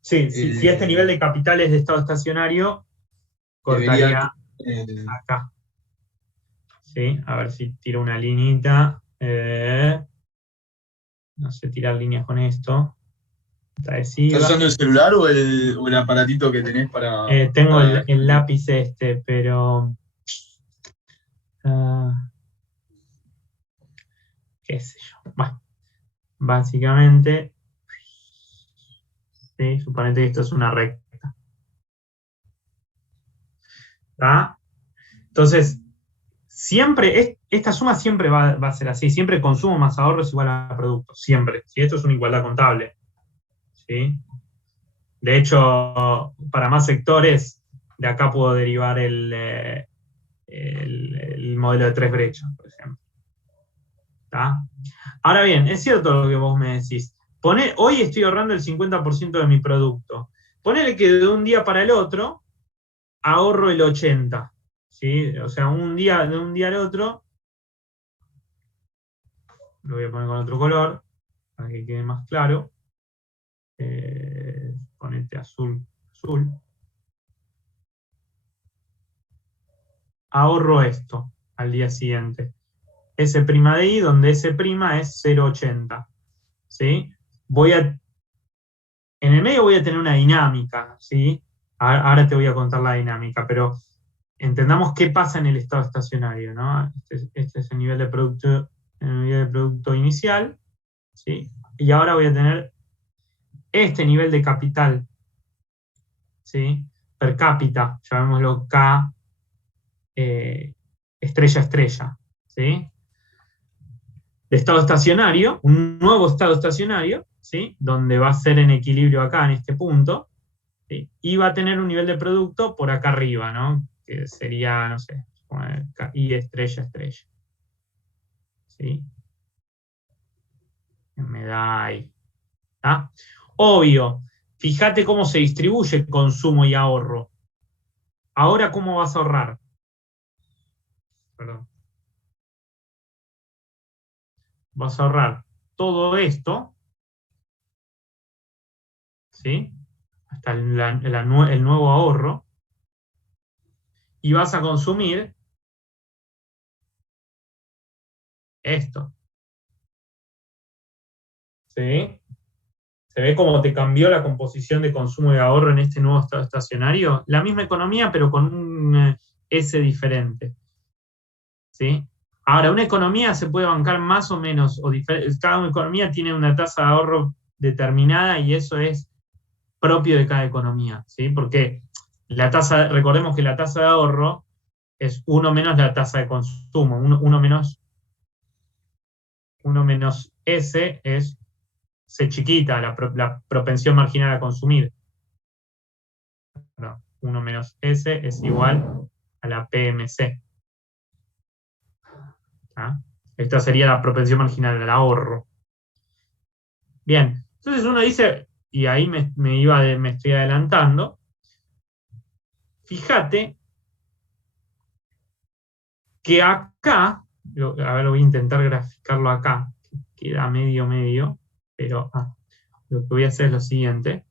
Sí, si este nivel de capital es de estado estacionario, cortaría acá. ¿Sí? A ver si tiro una lineita. No sé tirar líneas con esto. ¿Estás usando el celular o el aparatito que tenés para...? Tengo el lápiz pero... qué sé yo. Bueno, básicamente... ¿sí? Suponete que esto es una recta. ¿Está? Entonces, siempre, esta suma siempre va a ser así. Siempre consumo más ahorro es igual a producto. Siempre. ¿Sí? Esto es una igualdad contable. ¿Sí? De hecho, para más sectores, de acá puedo derivar el modelo de 3 brechas, por ejemplo. ¿Está? Ahora bien, es cierto lo que vos me decís. Hoy estoy ahorrando el 50% de mi producto. Ponele que de un día para el otro ahorro el 80%. ¿Sí? O sea, de un día al otro, lo voy a poner con otro color, para que quede más claro. Ponete azul. Ahorro esto al día siguiente. S' de I, donde S' es 0,80. ¿Sí? En el medio voy a tener una dinámica, ¿sí? Ahora te voy a contar la dinámica, pero entendamos qué pasa en el estado estacionario, ¿no? Este es el nivel de producto inicial, ¿sí? Y ahora voy a tener este nivel de capital, ¿sí? Per cápita, llamémoslo K estrella, ¿sí? De estado estacionario, un nuevo estado estacionario, ¿sí? Donde va a ser en equilibrio acá, en este punto, ¿sí? Y va a tener un nivel de producto por acá arriba, ¿no? Que sería, no sé, I estrella. ¿Sí? Me da ahí. ¿Tá? Obvio, fíjate cómo se distribuye consumo y ahorro. Ahora, ¿cómo vas a ahorrar? Perdón. Vas a ahorrar todo esto, ¿sí? Hasta el nuevo ahorro, y vas a consumir esto. ¿Sí? ¿Se ve cómo te cambió la composición de consumo y ahorro en este nuevo estado estacionario? La misma economía, pero con un S diferente. ¿Sí? Ahora, una economía se puede bancar más o menos, cada economía tiene una tasa de ahorro determinada y eso es propio de cada economía, ¿sí? Porque recordemos que la tasa de ahorro es 1 menos la tasa de consumo, 1 menos S es C chiquita, la propensión marginal a consumir. 1 menos S es igual a la PMC. ¿Ah? Esta sería la propensión marginal al ahorro. Bien, entonces uno dice, y ahí me estoy adelantando, fíjate que acá, lo voy a intentar graficarlo acá, que queda medio, pero lo que voy a hacer es lo siguiente,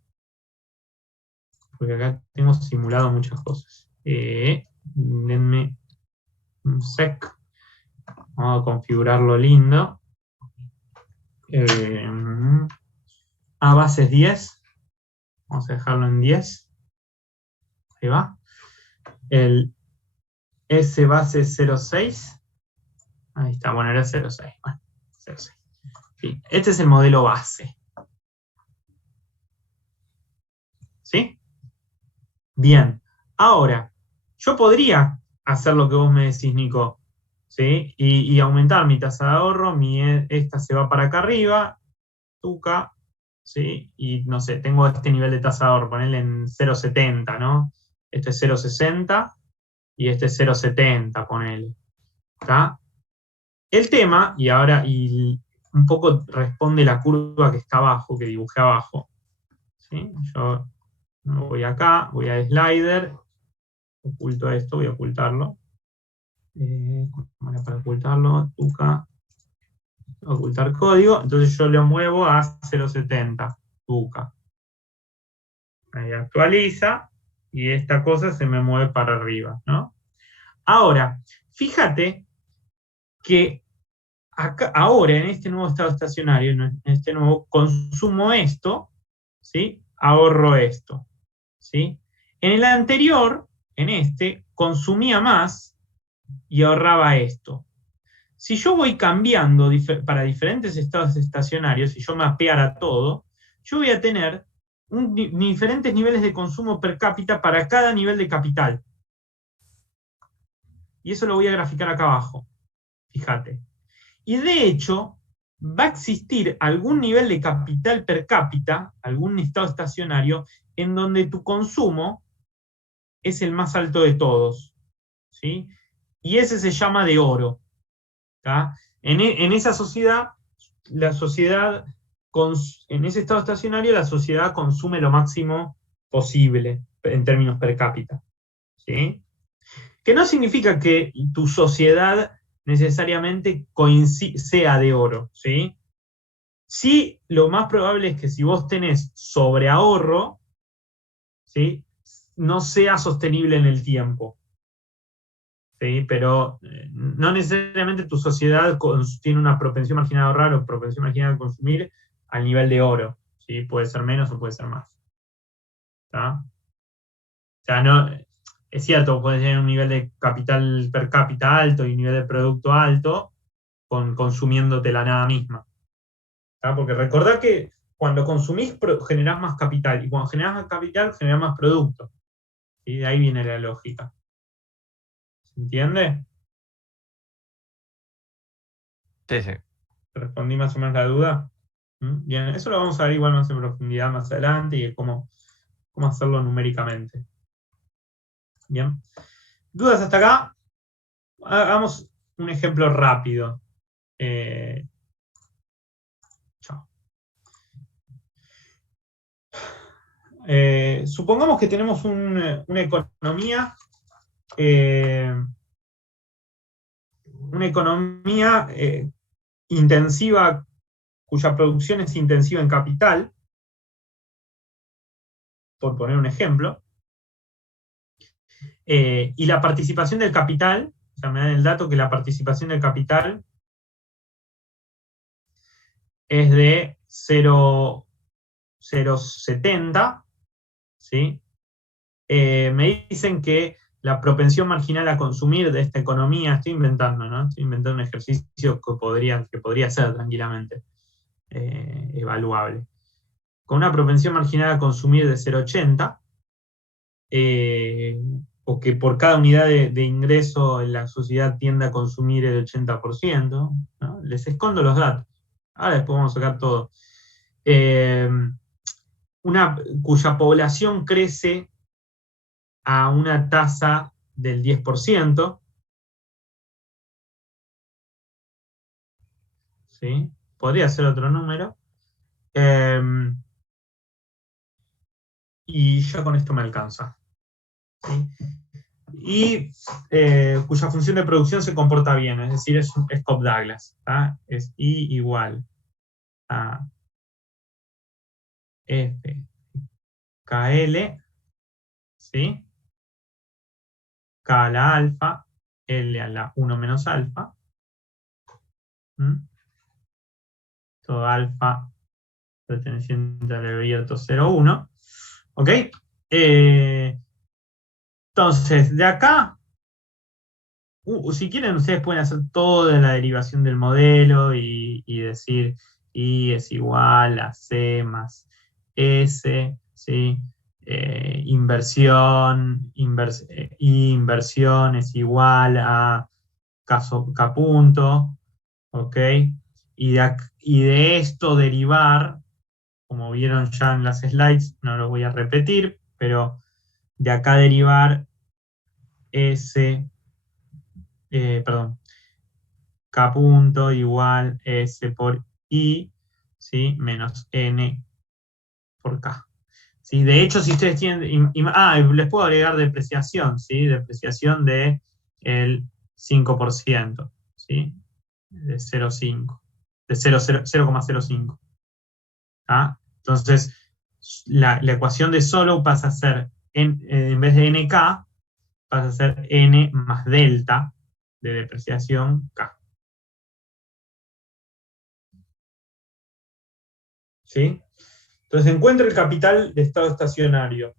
porque acá tengo simulado muchas cosas. Denme un sec. Vamos a configurarlo lindo. Base es 10. Vamos a dejarlo en 10. Ahí va. El S base es 0,6. Ahí está, bueno, era 0,6. Bueno, 0,6. Sí. Este es el modelo base. ¿Sí? Bien. Ahora, yo podría hacer lo que vos me decís, Nico. ¿Sí? Y aumentar mi tasa de ahorro, esta se va para acá arriba, tuca, ¿sí? Y no sé, tengo este nivel de tasa de ahorro, ponerle en 0,70, ¿no? este es 0,60 y este es 0,70, ponele. ¿Está? El tema, y ahora un poco responde la curva que está abajo, que dibujé abajo. ¿Sí? Yo voy acá, voy a slider, oculto esto, voy a ocultarlo. Para ocultarlo, tuca, ocultar código, entonces yo lo muevo a 0,70, tuca. Ahí actualiza, y esta cosa se me mueve para arriba, ¿no? Ahora, fíjate que acá, ahora en este nuevo estado estacionario, en este nuevo, consumo esto, ¿sí? Ahorro esto, ¿sí? En el anterior, en este, consumía más y ahorraba esto. Si yo voy cambiando para diferentes estados estacionarios, si yo mapeara todo, yo voy a tener diferentes niveles de consumo per cápita para cada nivel de capital. Y eso lo voy a graficar acá abajo. Fíjate. Y de hecho, va a existir algún nivel de capital per cápita, algún estado estacionario, en donde tu consumo es el más alto de todos, ¿sí? Y ese se llama de oro. ¿Tá? En esa sociedad, en ese estado estacionario, la sociedad consume lo máximo posible en términos per cápita, ¿sí? Que no significa que tu sociedad necesariamente sea de oro, ¿sí? Sí, lo más probable es que si vos tenés sobreahorro, ¿sí? No sea sostenible en el tiempo. ¿Sí? Pero no necesariamente tu sociedad tiene una propensión marginal a ahorrar o propensión marginal a consumir al nivel de oro, ¿sí? Puede ser menos o puede ser más. ¿Tá? O sea, no, es cierto, puedes tener un nivel de capital per cápita alto y un nivel de producto alto consumiéndote la nada misma. ¿Tá? Porque recordá que cuando consumís generás más capital, y cuando generás más capital generás más producto. Y de ahí viene la lógica. ¿Se entiende? Sí, sí. ¿Respondí más o menos la duda? Bien, eso lo vamos a ver igual más en profundidad más adelante y cómo hacerlo numéricamente. Bien. ¿Dudas hasta acá? Hagamos un ejemplo rápido. Chao. Supongamos que tenemos una economía intensiva, cuya producción es intensiva en capital, por poner un ejemplo, y la participación del capital, o sea, me dan el dato que la participación del capital es de 0,70, ¿sí? Me dicen que la propensión marginal a consumir de esta economía, estoy inventando, ¿no? Estoy inventando un ejercicio que podría ser tranquilamente evaluable. Con una propensión marginal a consumir de 0,80, o que por cada unidad de ingreso en la sociedad tiende a consumir el 80%, ¿no? Les escondo los datos. Ahora después vamos a sacar todo. Cuya población crece a una tasa del 10%, ¿sí? Podría ser otro número. Y ya con esto me alcanza. ¿Sí? Y cuya función de producción se comporta bien, es decir, es Cobb-Douglas. Es I igual a F KL, ¿sí? K a la alfa, L a la 1 menos alfa, todo alfa perteneciente al abierto 0,1, ¿ok? Entonces, de acá, si quieren, ustedes pueden hacer toda la derivación del modelo y decir I es igual a C más S, ¿sí? Inversión es igual a K punto, ¿ok? Y de esto derivar, como vieron ya en las slides, no lo voy a repetir, pero de acá derivar S, perdón, K punto igual S por I, ¿sí? Menos N por K. ¿Sí? De hecho, si ustedes tienen... les puedo agregar depreciación, ¿sí? Depreciación del 5%, ¿sí? De 0,5. De 0,05. ¿Ah? Entonces, la ecuación de solo pasa a ser, en vez de NK, pasa a ser N más delta de depreciación K. ¿Sí? Entonces, encuentra el capital de estado estacionario.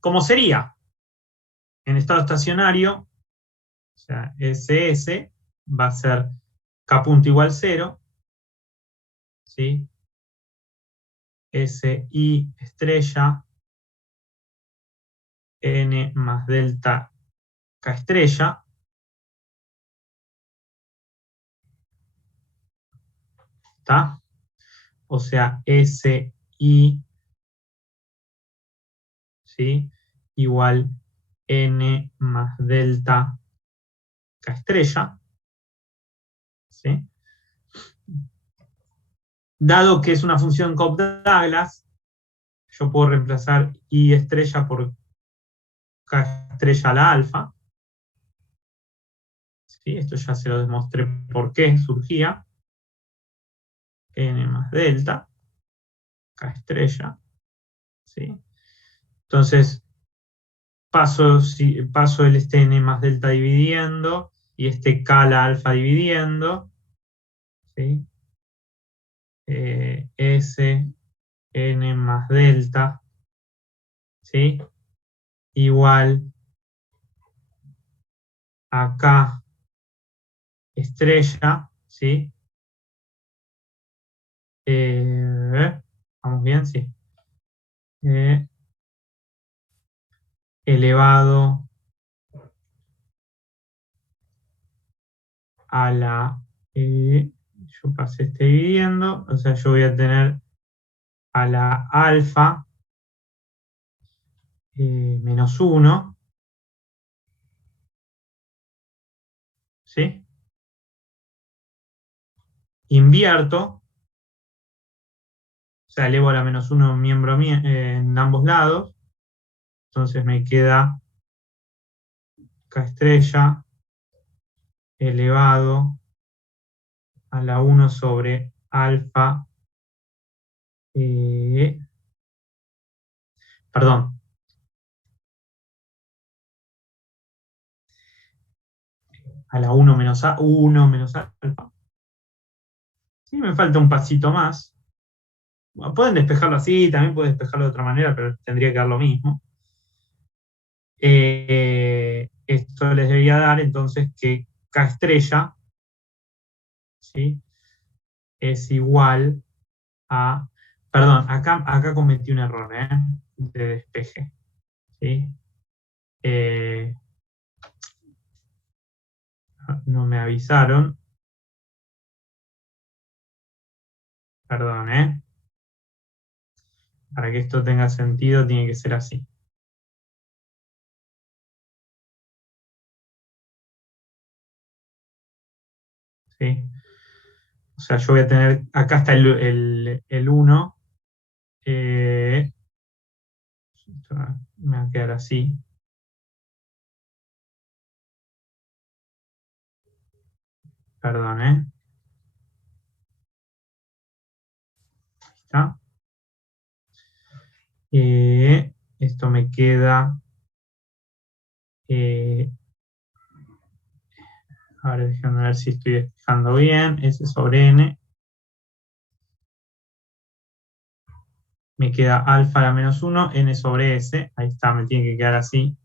¿Cómo sería? En estado estacionario, o sea, SS va a ser K punto igual 0, ¿sí? SI estrella, N más delta K estrella, ¿está? O sea, SI, ¿sí? Igual N más delta K estrella, ¿sí? Dado que es una función Cobb-Douglas, yo puedo reemplazar I estrella por K estrella a la alfa. ¿Sí? Esto ya se lo demostré por qué surgía. N más delta, K estrella. ¿Sí? Entonces, paso el N más delta dividiendo, y K a la alfa dividiendo. ¿Sí? S N más delta, ¿sí? Igual a K estrella, ¿sí? ¿Vamos bien? Sí. Elevado a la... yo pasé dividiendo, o sea, yo voy a tener a la alfa menos 1, ¿sí? Invierto, o sea, elevo a la menos 1 miembro en ambos lados, entonces me queda K estrella elevado a la 1 sobre alfa, perdón, a la 1 menos 1 menos alfa. Sí, me falta un pasito más. Bueno, pueden despejarlo así, también pueden despejarlo de otra manera, pero tendría que dar lo mismo. Esto les debería dar entonces que K estrella, ¿sí? Es igual a... Perdón, acá cometí un error, de despeje. ¿Sí? No me avisaron. Perdón, Para que esto tenga sentido tiene que ser así. ¿Sí? O sea, yo voy a tener, acá está el 1, me va a quedar así. Perdón, Ahí está. Esto me queda, ahora déjenme ver si estoy despejando bien, S sobre N. Me queda alfa a la menos 1, N sobre S, ahí está, me tiene que quedar así.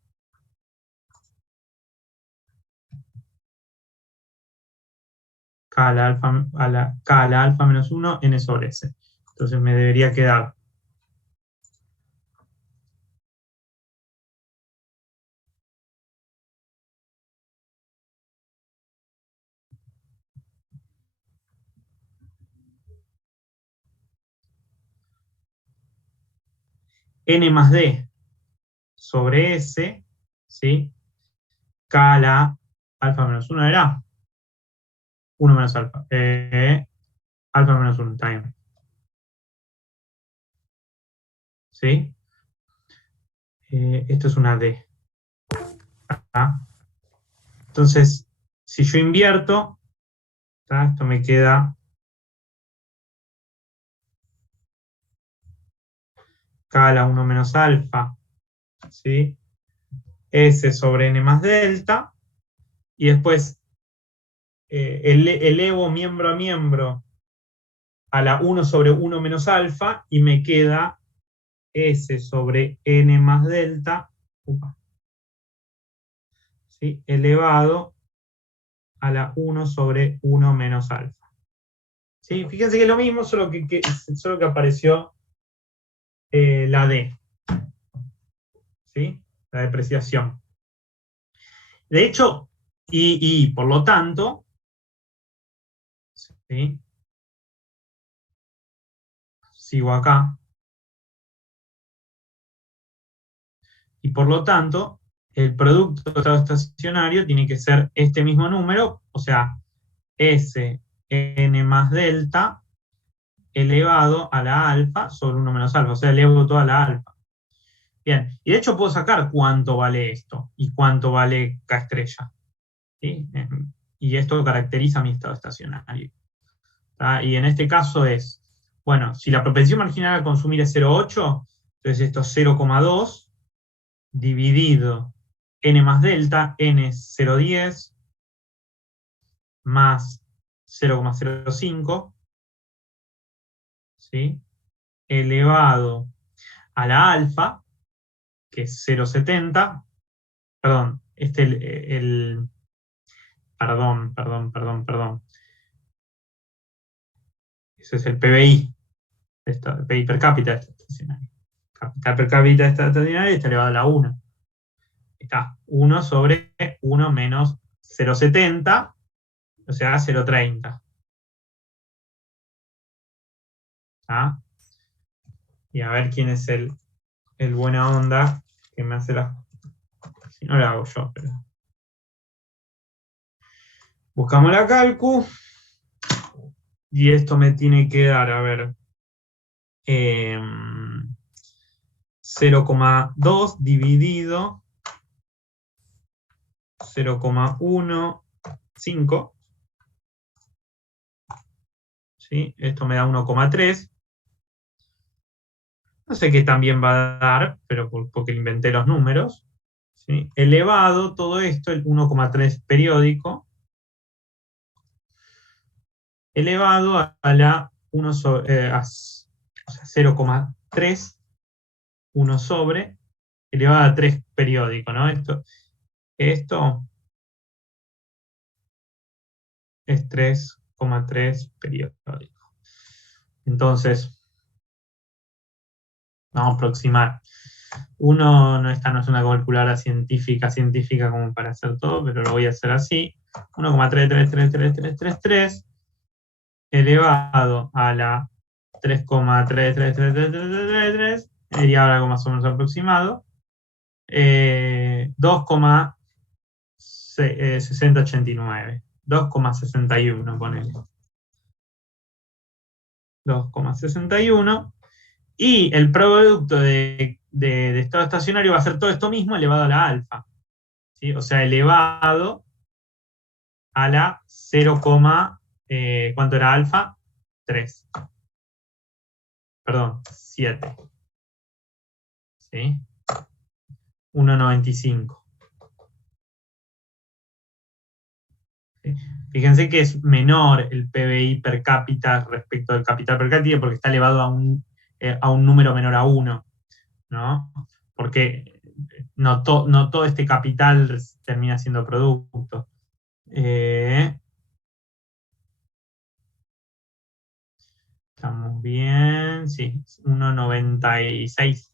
K a la alfa menos 1, N sobre S. Entonces me debería quedar N más D, sobre S, ¿sí? K a la alfa menos 1 era 1 menos alfa. Alfa menos 1, está bien. ¿Sí? Esto es una D. ¿Tá? Entonces, si yo invierto, ¿tá? Esto me queda K a la 1 menos alfa, ¿sí? S sobre N más delta, y después elevo miembro a miembro a la 1 sobre 1 menos alfa, y me queda S sobre N más delta, ¿sí? Elevado a la 1 sobre 1 menos alfa. ¿Sí? Fíjense que es lo mismo, solo que apareció la D, ¿sí? La depreciación. De hecho, y por lo tanto, ¿sí? Sigo acá, y por lo tanto, el producto de estado estacionario tiene que ser este mismo número, o sea, S n más delta elevado a la alfa sobre 1 menos alfa, o sea, elevo toda la alfa. Bien, y de hecho puedo sacar cuánto vale esto y cuánto vale K estrella. ¿Sí? Y esto caracteriza mi estado estacionario. ¿Tá? Y en este caso es, bueno, si la propensión marginal a consumir es 0,8, entonces esto es 0,2 dividido n más delta, n es 0,10 más 0,05, ¿sí? Elevado a la alfa, que es 0,70, perdón, perdón. Ese es el PBI, PBI per cápita estacionario. Capital per cápita estacionario está elevado a la 1. Está 1 sobre 1 menos 0,70, o sea, 0,30. ¿Ah? Y a ver quién es el buena onda que me hace la... Si no la hago yo, pero... Buscamos la calcu. Y esto me tiene que dar, a ver... 0,2 dividido 0,15. ¿Sí? Esto me da 1,3. No sé qué también va a dar, pero porque inventé los números. ¿Sí? Elevado todo esto, el 1,3 periódico, elevado a la 1 sobre, o sea, 0,3, 1 sobre, elevado a 3 periódico, ¿no? Esto es 3,3 periódico. Entonces, vamos a aproximar. No es una calculadora científica como para hacer todo, pero lo voy a hacer así. 1,3333333 elevado a la 3,33333, sería algo más o menos aproximado. 2,6089. 2,61, ponele. 2,61. Y el producto de estado estacionario va a ser todo esto mismo elevado a la alfa. ¿Sí? O sea, elevado a la 0, ¿cuánto era alfa? 3. Perdón, 7. ¿Sí? 1,95. ¿Sí? Fíjense que es menor el PBI per cápita respecto al capital per cápita porque está elevado a un número menor a 1, ¿no? Porque no todo este capital termina siendo producto. Estamos bien, sí, 1,96.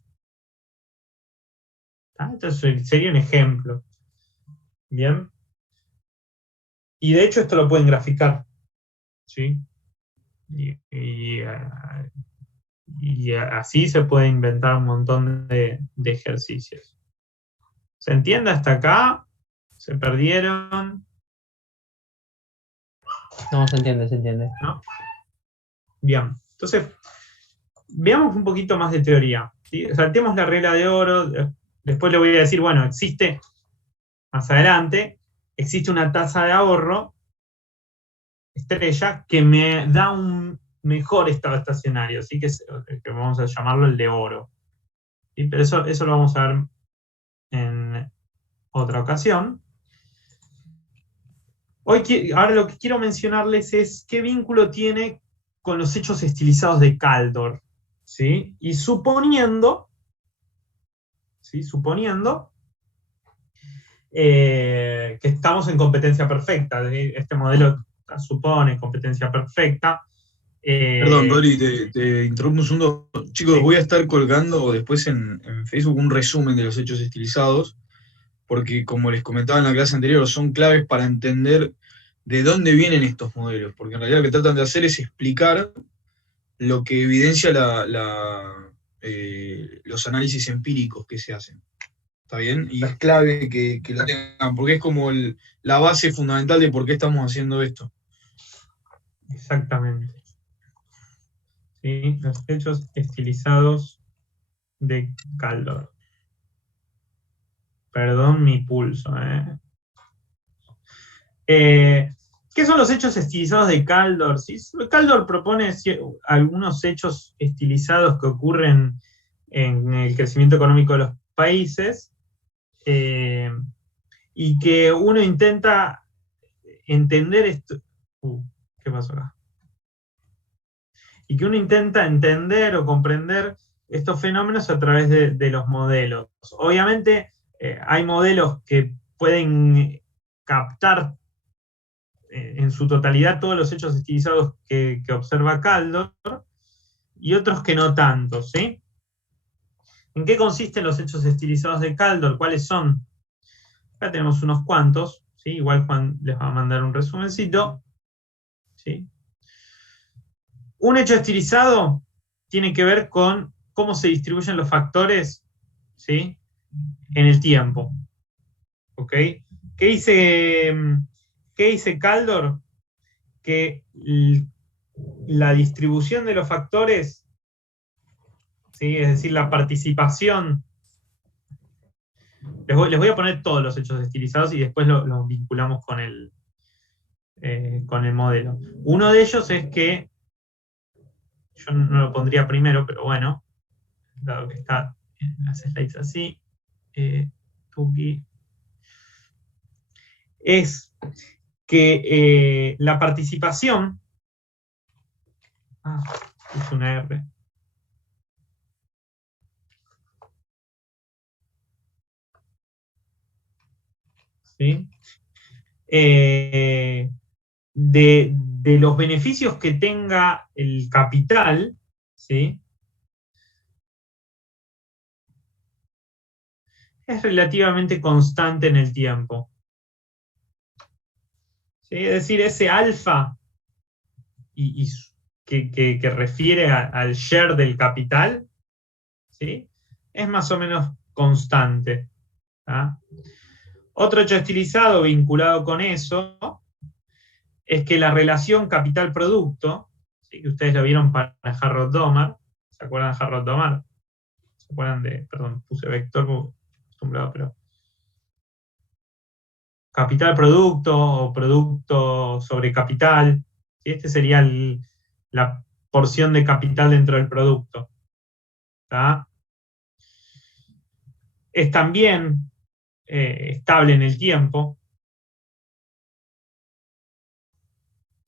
Entonces sería un ejemplo. Bien. Y de hecho esto lo pueden graficar. ¿Sí? Y así se puede inventar un montón de ejercicios. ¿Se entiende hasta acá? ¿Se perdieron? No, se entiende. ¿No? Bien, entonces, veamos un poquito más de teoría, ¿sí? Saltemos la regla de oro, después le voy a decir, bueno, existe, más adelante, existe una tasa de ahorro estrella que me da un mejor estado estacionario, ¿sí? que vamos a llamarlo el de oro. ¿Sí? Pero eso lo vamos a ver en otra ocasión. Ahora lo que quiero mencionarles es qué vínculo tiene con los hechos estilizados de Kaldor, ¿sí? Y suponiendo que estamos en competencia perfecta, este modelo supone competencia perfecta. Perdón, Rodri, te interrumpo un segundo. Chicos, Sí. voy a estar colgando después en Facebook un resumen de los hechos estilizados, porque como les comentaba en la clase anterior, son claves para entender de dónde vienen estos modelos, porque en realidad lo que tratan de hacer es explicar lo que evidencia los análisis empíricos que se hacen. ¿Está bien? Y es clave que lo tengan, porque es como la base fundamental de por qué estamos haciendo esto. Exactamente. ¿Sí? Los hechos estilizados de Kaldor. Perdón mi pulso. ¿Qué son los hechos estilizados de Kaldor? ¿Sí? Kaldor propone algunos hechos estilizados que ocurren en el crecimiento económico de los países y que uno intenta entender esto. ¿Qué pasó acá? Y que uno intenta entender o comprender estos fenómenos a través de los modelos. Obviamente hay modelos que pueden captar en su totalidad todos los hechos estilizados que observa Kaldor, y otros que no tanto, ¿sí? ¿En qué consisten los hechos estilizados de Kaldor? ¿Cuáles son? Acá tenemos unos cuantos, ¿sí? Igual Juan les va a mandar un resumencito, ¿sí? Un hecho estilizado tiene que ver con cómo se distribuyen los factores, ¿sí? En el tiempo. ¿Ok? ¿Qué dice Kaldor? Que la distribución de los factores, ¿sí? Es decir, la participación. Les voy a poner todos los hechos estilizados y después los vinculamos con el modelo. Uno de ellos es que, yo no lo pondría primero, pero bueno, dado que está en las slides así, Tuki, es que la participación, puse una R, ¿sí? De los beneficios que tenga el capital, ¿sí? Es relativamente constante en el tiempo. ¿Sí? Es decir, ese alfa que refiere al share del capital, ¿sí? Es más o menos constante. ¿Ah? Otro hecho estilizado vinculado con eso es que la relación capital-producto, ¿sí? Que ustedes lo vieron para Harrod-Domar, ¿se acuerdan de Harrod-Domar? ¿Se acuerdan perdón, puse vector acostumbrado, pero capital-producto o producto sobre capital, ¿sí? Este sería la porción de capital dentro del producto. ¿Tá? Es también estable en el tiempo,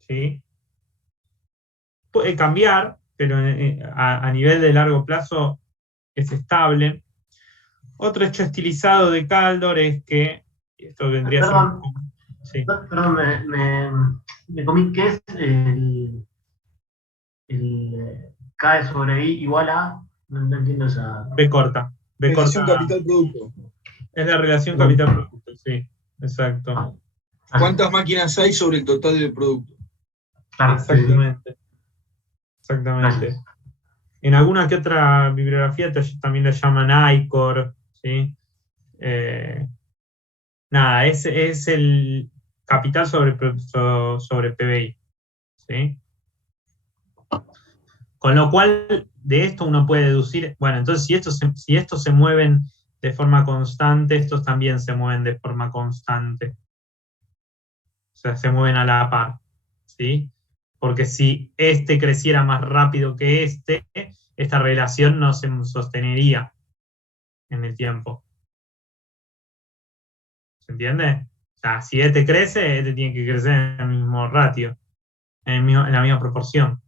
¿sí? Puede cambiar, pero a nivel de largo plazo es estable. Otro hecho estilizado de Kaldor es que, esto vendría a ser... Sí. Perdón, me comí, ¿qué es el K sobre I igual a? No entiendo esa... B corta. Relación capital-producto. Es la relación capital-producto, sí, exacto. ¿Cuántas máquinas hay sobre el total del producto? Exactamente. Exactamente. En alguna que otra bibliografía también la llaman ICOR, ¿sí? Nada, es el capital sobre PBI. ¿Sí? Con lo cual, de esto uno puede deducir, bueno, entonces si estos se mueven de forma constante, estos también se mueven de forma constante. O sea, se mueven a la par. ¿Sí? Porque si este creciera más rápido que esta relación no se sosteniría en el tiempo. ¿Se entiende? O sea, si este crece, este tiene que crecer en el mismo ratio, en la misma proporción.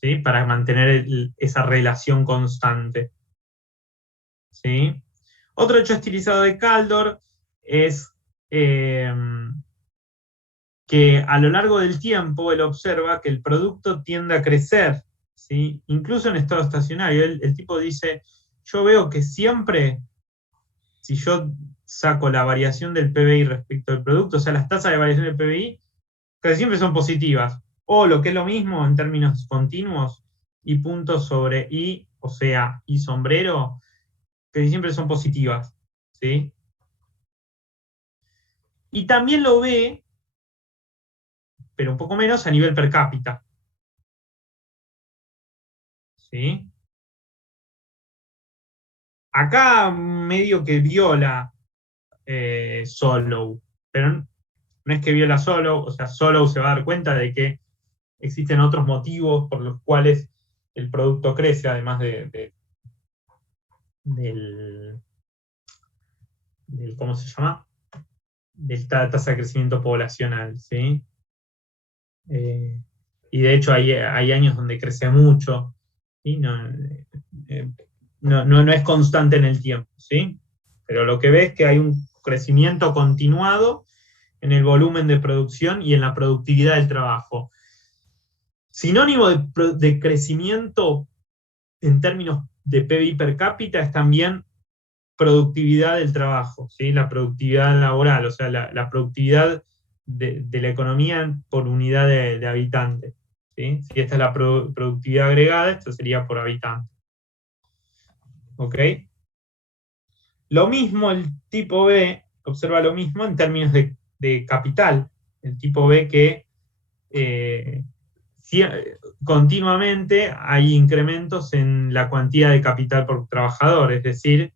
¿Sí? Para mantener esa relación constante. ¿Sí? Otro hecho estilizado de Kaldor es que a lo largo del tiempo él observa que el producto tiende a crecer, ¿sí? Incluso en estado estacionario. El tipo dice, yo veo que siempre, si yo saco la variación del PBI respecto al producto, o sea, las tasas de variación del PBI, casi siempre son positivas. O lo que es lo mismo en términos continuos, y puntos sobre I, o sea, I sombrero, que siempre son positivas. ¿Sí? Y también lo ve, pero un poco menos, a nivel per cápita. ¿Sí? Acá medio que viola Solow, pero no es que viola Solow, o sea, Solow se va a dar cuenta de que existen otros motivos por los cuales el producto crece, además del ¿cómo se llama? De la tasa de crecimiento poblacional, ¿sí? Y de hecho hay años donde crece mucho, ¿sí? No es constante en el tiempo, ¿sí? Pero lo que ves es que hay un crecimiento continuado en el volumen de producción y en la productividad del trabajo. Sinónimo de crecimiento en términos de PBI per cápita es también productividad del trabajo, ¿sí? La productividad laboral, o sea, la productividad de la economía por unidad de habitante. ¿Sí? Si esta es la productividad agregada, esto sería por habitante. ¿Ok? Lo mismo el tipo B, observa lo mismo en términos de capital. El tipo B que continuamente hay incrementos en la cuantía de capital por trabajador, es decir,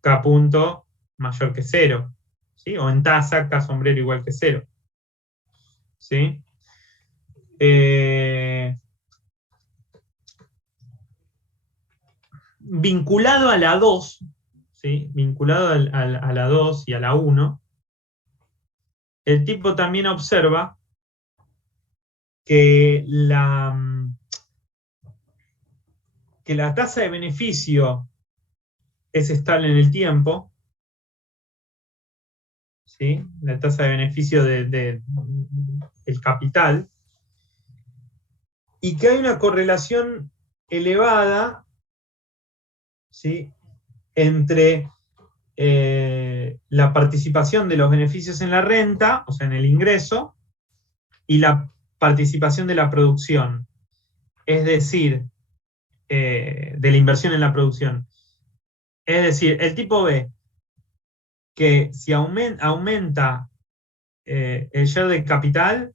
K punto mayor que 0, ¿sí? O en tasa, K sombrero igual que 0. ¿Sí? Vinculado a la 2, ¿sí? Vinculado a la 2 y a la 1, el tipo también observa que la tasa de beneficio es estable en el tiempo, ¿sí? La tasa de beneficio del capital, y que hay una correlación elevada, ¿sí? Entre la participación de los beneficios en la renta, o sea, en el ingreso, y la participación de la producción, es decir, de la inversión en la producción. Es decir, el tipo B, que si aumenta el share de capital,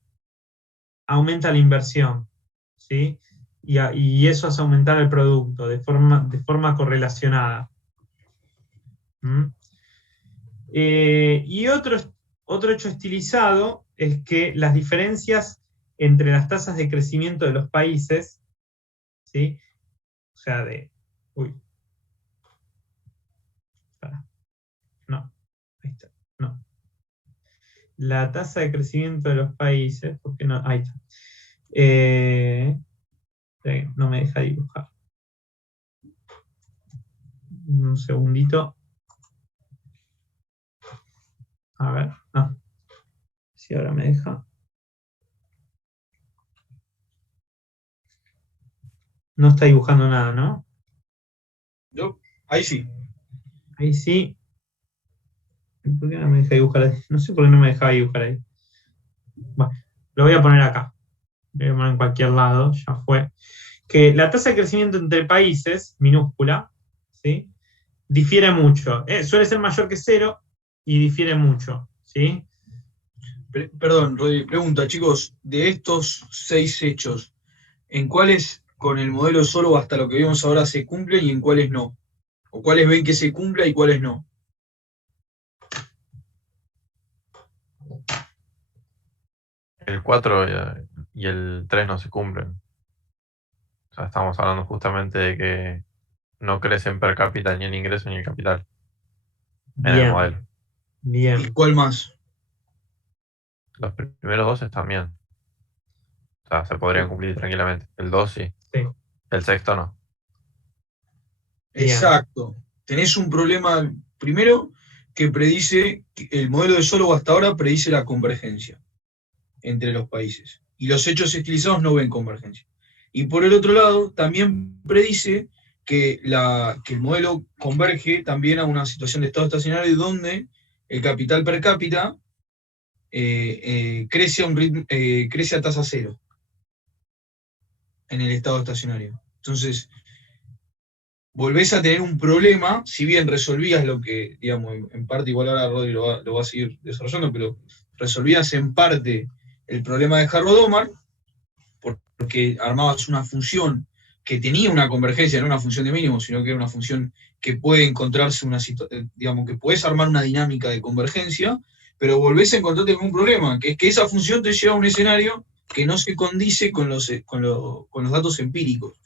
aumenta la inversión, ¿sí? Y eso hace aumentar el producto de forma correlacionada. Y otro hecho estilizado es que las diferencias entre las tasas de crecimiento de los países, ¿sí? O sea, no, ahí está, no. La tasa de crecimiento de los países, porque no, ahí está. No me deja dibujar. Un segundito. A ver, no. Si ahora me deja. No está dibujando nada, ¿no? No, ahí sí. Ahí sí. ¿Por qué no me deja dibujar ahí? No sé por qué no me dejaba dibujar ahí. Bueno, lo voy a poner acá. Lo voy a poner en cualquier lado, ya fue. Que la tasa de crecimiento entre países, minúscula, ¿sí? difiere mucho. Suele ser mayor que 0 y difiere mucho, ¿sí? Perdón, Rodri, pregunta, chicos, de estos 6 hechos, ¿en cuáles con el modelo solo hasta lo que vemos ahora se cumplen y en cuáles no? ¿O cuáles ven que se cumpla y cuáles no? El 4 y el 3 no se cumplen. O sea, estamos hablando justamente de que no crecen per cápita ni el ingreso ni el capital en el Bien, modelo. ¿Y bien. cuál más? Los primeros 2 están bien. O sea, se podrían cumplir tranquilamente. El 2 sí. Sí. El sexto no. Bien. Exacto. Tenés un problema, primero, que predice, el modelo de Solow hasta ahora predice la convergencia entre los países. Y los hechos estilizados no ven convergencia. Y por el otro lado, también predice que el modelo converge también a una situación de estado estacionario donde el capital per cápita crece a tasa cero en el estado estacionario. Entonces, volvés a tener un problema, si bien resolvías lo que, digamos, en parte, igual ahora Rodri lo va a seguir desarrollando, pero resolvías en parte el problema de Harrod-Domar, porque armabas una función que tenía una convergencia, no una función de mínimo, sino que era una función que puede encontrarse una situación, digamos, que puedes armar una dinámica de convergencia, pero volvés a encontrarte con un problema, que es que esa función te lleva a un escenario que no se condice con los datos empíricos.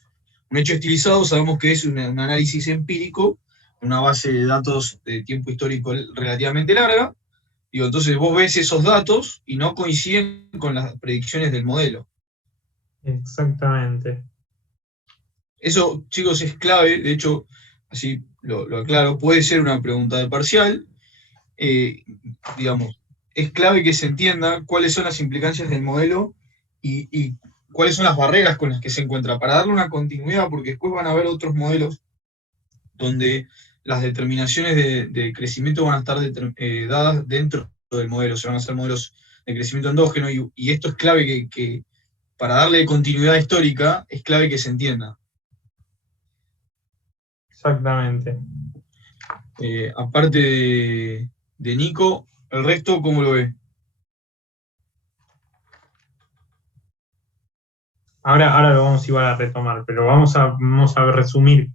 Un hecho estilizado sabemos que es un análisis empírico, una base de datos de tiempo histórico relativamente larga. Digo, entonces vos ves esos datos y no coinciden con las predicciones del modelo. Exactamente. Eso, chicos, es clave. De hecho, así lo aclaro, puede ser una pregunta de parcial. Digamos, es clave que se entienda cuáles son las implicancias del modelo y cuáles son las barreras con las que se encuentra, para darle una continuidad, porque después van a haber otros modelos donde las determinaciones de crecimiento van a estar dadas dentro del modelo, se van a hacer modelos de crecimiento endógeno, y esto es clave que para darle continuidad histórica, es clave que se entienda. Exactamente. Aparte de Nico, el resto, ¿cómo lo ve? Ahora lo vamos igual a retomar, pero vamos a resumir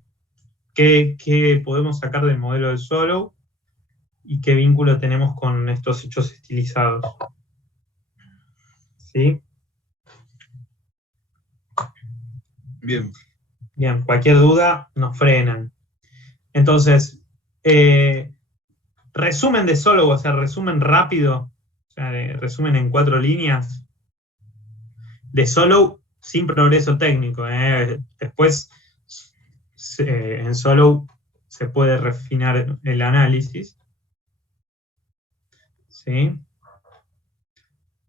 qué podemos sacar del modelo de Solow y qué vínculo tenemos con estos hechos estilizados. ¿Sí? Bien. Bien, cualquier duda nos frenan. Entonces, resumen de Solow, o sea, resumen rápido, o sea, resumen en 4 líneas de Solow sin progreso técnico. Después, en Solow se puede refinar el análisis. ¿Sí?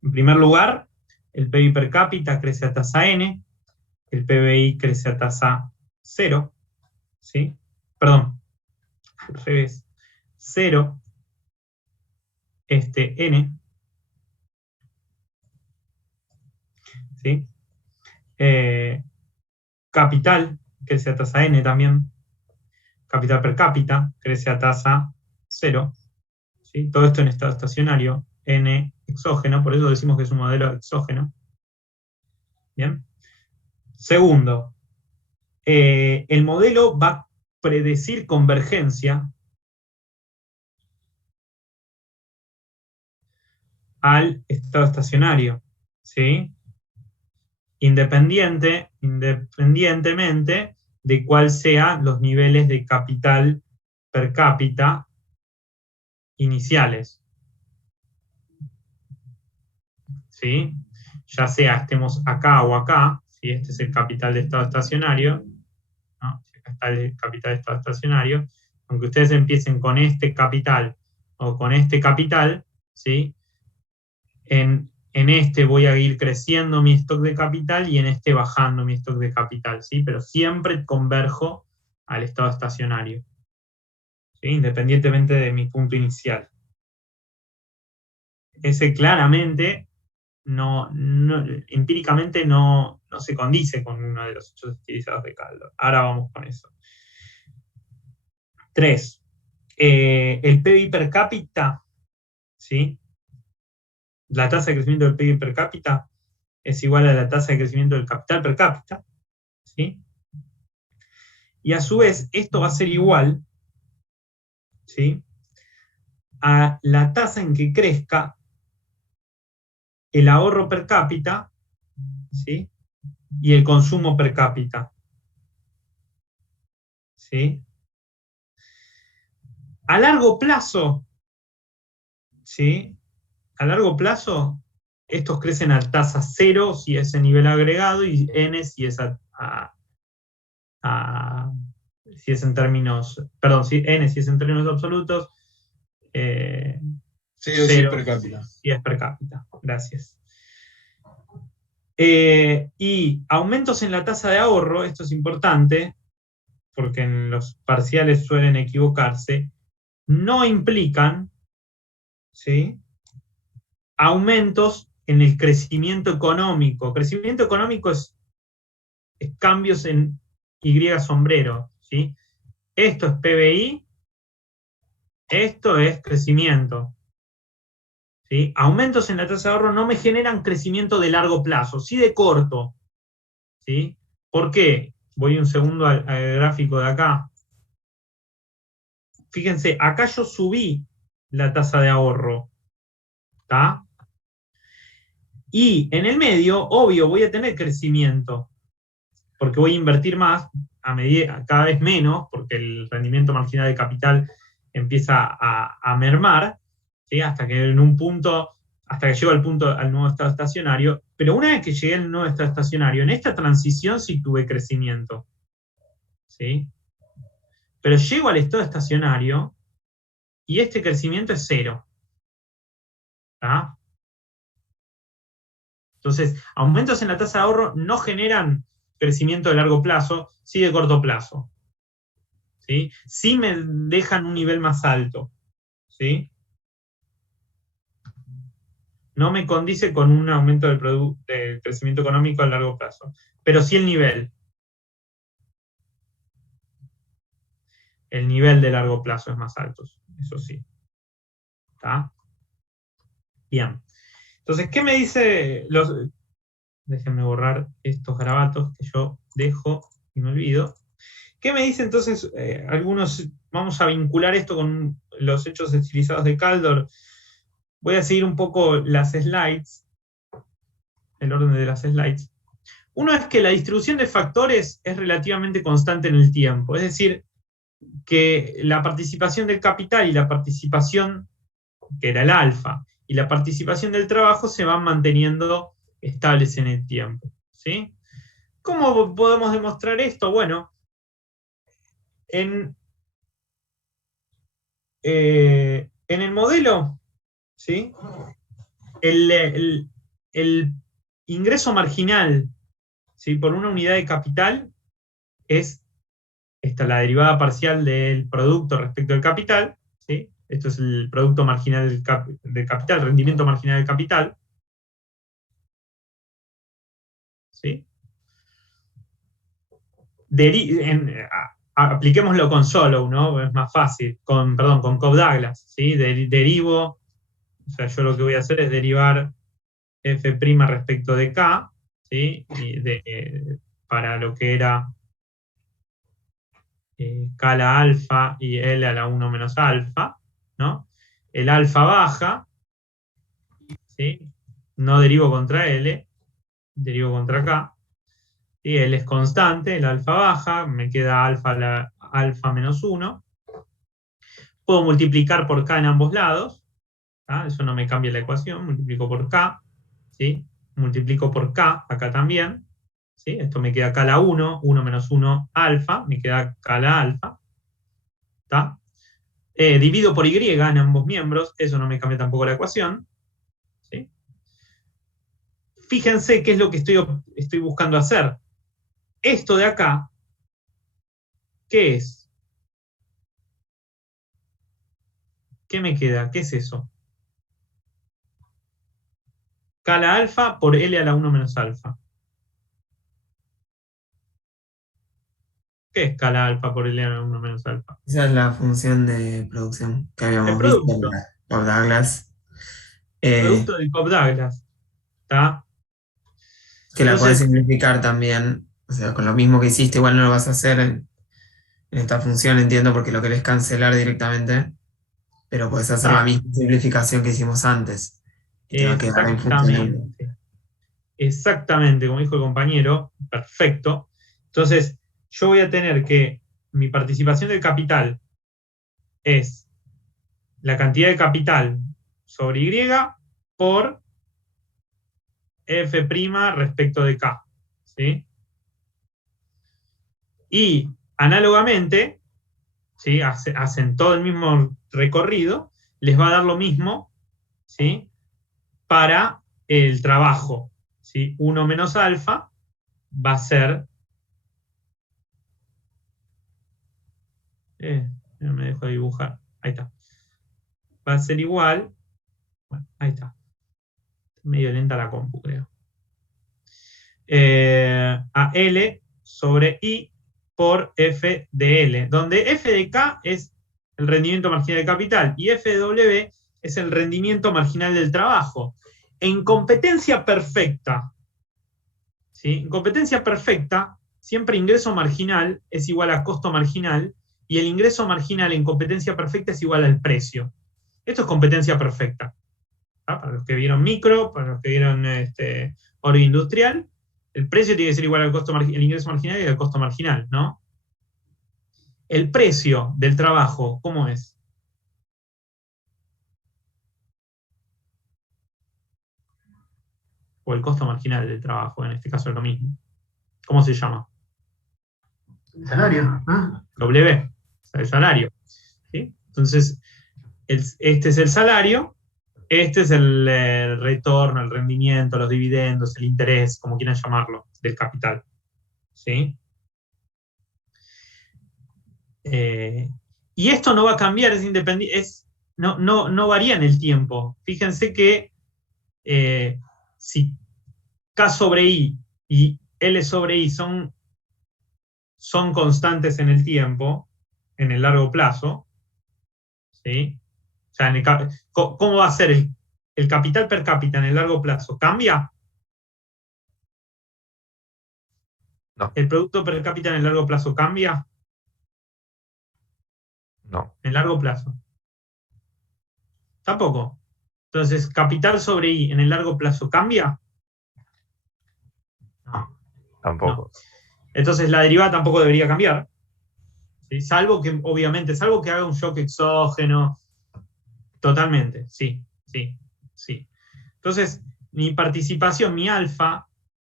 En primer lugar, el PIB per cápita crece a tasa n, el PBI crece a tasa 0, ¿sí? Perdón, al revés, 0, n, ¿sí? Capital crece a tasa n también, capital per cápita crece a tasa 0, ¿sí? Todo esto en estado estacionario, n exógeno, por eso decimos que es un modelo exógeno. Bien. Segundo, el modelo va a predecir convergencia al estado estacionario, ¿sí? Independientemente de cuál sean los niveles de capital per cápita iniciales, ¿sí? Ya sea estemos acá o acá, ¿sí? Este es el capital de estado estacionario, ¿no? Acá está el capital de estado estacionario, aunque ustedes empiecen con este capital o con este capital, ¿sí? En este voy a ir creciendo mi stock de capital y en este bajando mi stock de capital, ¿sí? Pero siempre converjo al estado estacionario, ¿sí? Independientemente de mi punto inicial. Ese claramente, empíricamente no se condice con uno de los hechos estilizados de Kaldor. Ahora vamos con eso. 3. El PBI per cápita, ¿sí? La tasa de crecimiento del PIB per cápita es igual a la tasa de crecimiento del capital per cápita, ¿sí? Y a su vez, esto va a ser igual, ¿sí?, a la tasa en que crezca el ahorro per cápita, ¿sí?, y el consumo per cápita, ¿sí? A largo plazo, ¿sí?, a largo plazo, estos crecen a tasa 0 si es en nivel agregado y n si es si es en términos, perdón, n si es en términos absolutos, 0 si es per cápita. Si es per cápita. Gracias. Y aumentos en la tasa de ahorro, esto es importante, porque en los parciales suelen equivocarse, no implican, ¿sí?, aumentos en el crecimiento económico. Crecimiento económico es cambios en Y sombrero, ¿sí? Esto es PBI, esto es crecimiento, ¿sí? Aumentos en la tasa de ahorro no me generan crecimiento de largo plazo, sí de corto, ¿sí? ¿Por qué? Voy un segundo al gráfico de acá. Fíjense, acá yo subí la tasa de ahorro, ¿está? Y en el medio, obvio, voy a tener crecimiento, porque voy a invertir más, a medida, cada vez menos, porque el rendimiento marginal de capital empieza a mermar, ¿sí?, hasta que en un punto, hasta que llego al nuevo estado estacionario. Pero una vez que llegué al nuevo estado estacionario, en esta transición sí tuve crecimiento, ¿sí? Pero llego al estado estacionario y este crecimiento es 0. ¿Está? Entonces, aumentos en la tasa de ahorro no generan crecimiento de largo plazo, sí de corto plazo, ¿sí? Sí me dejan un nivel más alto, ¿sí? No me condice con un aumento del crecimiento económico a largo plazo, pero sí el nivel. El nivel de largo plazo es más alto, eso sí. ¿Está? Bien. Entonces, ¿qué me dice los... Déjenme borrar estos garabatos que yo dejo y me olvido. ¿Qué me dice entonces algunos? Vamos a vincular esto con los hechos estilizados de Kaldor. Voy a seguir un poco las slides, el orden de las slides. Uno es que la distribución de factores es relativamente constante en el tiempo, es decir, que la participación del capital y la participación, que era el alfa, y la participación del trabajo se van manteniendo estables en el tiempo, ¿sí? ¿Cómo podemos demostrar esto? Bueno, en el modelo, ¿sí?, el ingreso marginal, ¿sí?, por una unidad de capital es la derivada parcial del producto respecto del capital, ¿sí? Esto es el producto marginal del capital, rendimiento marginal del capital, ¿sí? Apliquémoslo con Solow, ¿no? Es más fácil, con Cobb-Douglas, ¿sí? Derivo, o sea, yo lo que voy a hacer es derivar f' respecto de k, ¿sí?, para lo que era k a la alfa y l a la 1 menos alfa, ¿no? El alfa baja, ¿sí?, no derivo contra L, derivo contra K, y L es constante, el alfa baja, me queda alfa menos 1. Puedo multiplicar por K en ambos lados, ¿tá? Eso no me cambia la ecuación, multiplico por K, ¿sí? Multiplico por K acá también, ¿sí? Esto me queda K a la 1, 1 menos 1 alfa, me queda K a la alfa, ¿tá? Divido por Y en ambos miembros, eso no me cambia tampoco la ecuación, ¿sí? Fíjense qué es lo que estoy buscando hacer. Esto de acá, ¿qué es? ¿Qué me queda? ¿Qué es eso? K a la alfa por L a la 1 menos alfa. ¿Qué es escala alfa por L1 menos alfa? Esa es la función de producción que El habíamos visto producto. por Douglas. Producto del Cobb-Douglas. ¿Está? Que la podés Entonces, simplificar también. O sea, con lo mismo que hiciste, igual no lo vas a hacer en esta función, entiendo, porque lo querés cancelar directamente. Pero podés hacer la misma simplificación que hicimos antes. Y te va a quedar en funcionando. Exactamente, como dijo el compañero, perfecto. Entonces, yo voy a tener que mi participación del capital es la cantidad de capital sobre Y por F' respecto de K. ¿Sí? Y análogamente, ¿sí? Hacen todo el mismo recorrido, les va a dar lo mismo, ¿sí? Para el trabajo. ¿Sí? 1 menos alfa va a ser... no me dejo de dibujar. Ahí está. Va a ser igual... Bueno, ahí está. Medio lenta la compu, creo. A L sobre I por F de L, donde F de K es el rendimiento marginal de capital y F de W es el rendimiento marginal del trabajo. En competencia perfecta, ¿sí? En competencia perfecta, siempre ingreso marginal es igual a costo marginal y el ingreso marginal en competencia perfecta es igual al precio. Esto es competencia perfecta. ¿Ah? Para los que vieron micro, para los que vieron oro industrial, el precio tiene que ser igual al costo el ingreso marginal y al costo marginal, ¿no? El precio del trabajo, ¿cómo es? O el costo marginal del trabajo, en este caso es lo mismo. ¿Cómo se llama? El salario, ¿no? W, el salario. ¿Sí? Entonces, este es el salario, este es el retorno, el rendimiento, los dividendos, el interés, como quieran llamarlo, del capital. ¿Sí? Y esto no va a cambiar, es independiente, no varía en el tiempo. Fíjense que si K sobre I y L sobre I son constantes en el tiempo, en el largo plazo, ¿sí? O sea, ¿cómo va a ser el capital per cápita en el largo plazo? ¿Cambia? No. ¿El producto per cápita en el largo plazo cambia? No. En largo plazo. Tampoco. Entonces, ¿capital sobre I en el largo plazo cambia? No. Tampoco. No. Entonces, la derivada tampoco debería cambiar. ¿Sí? Salvo que, obviamente, salvo que haga un shock exógeno. Totalmente, sí. Entonces, mi participación, mi alfa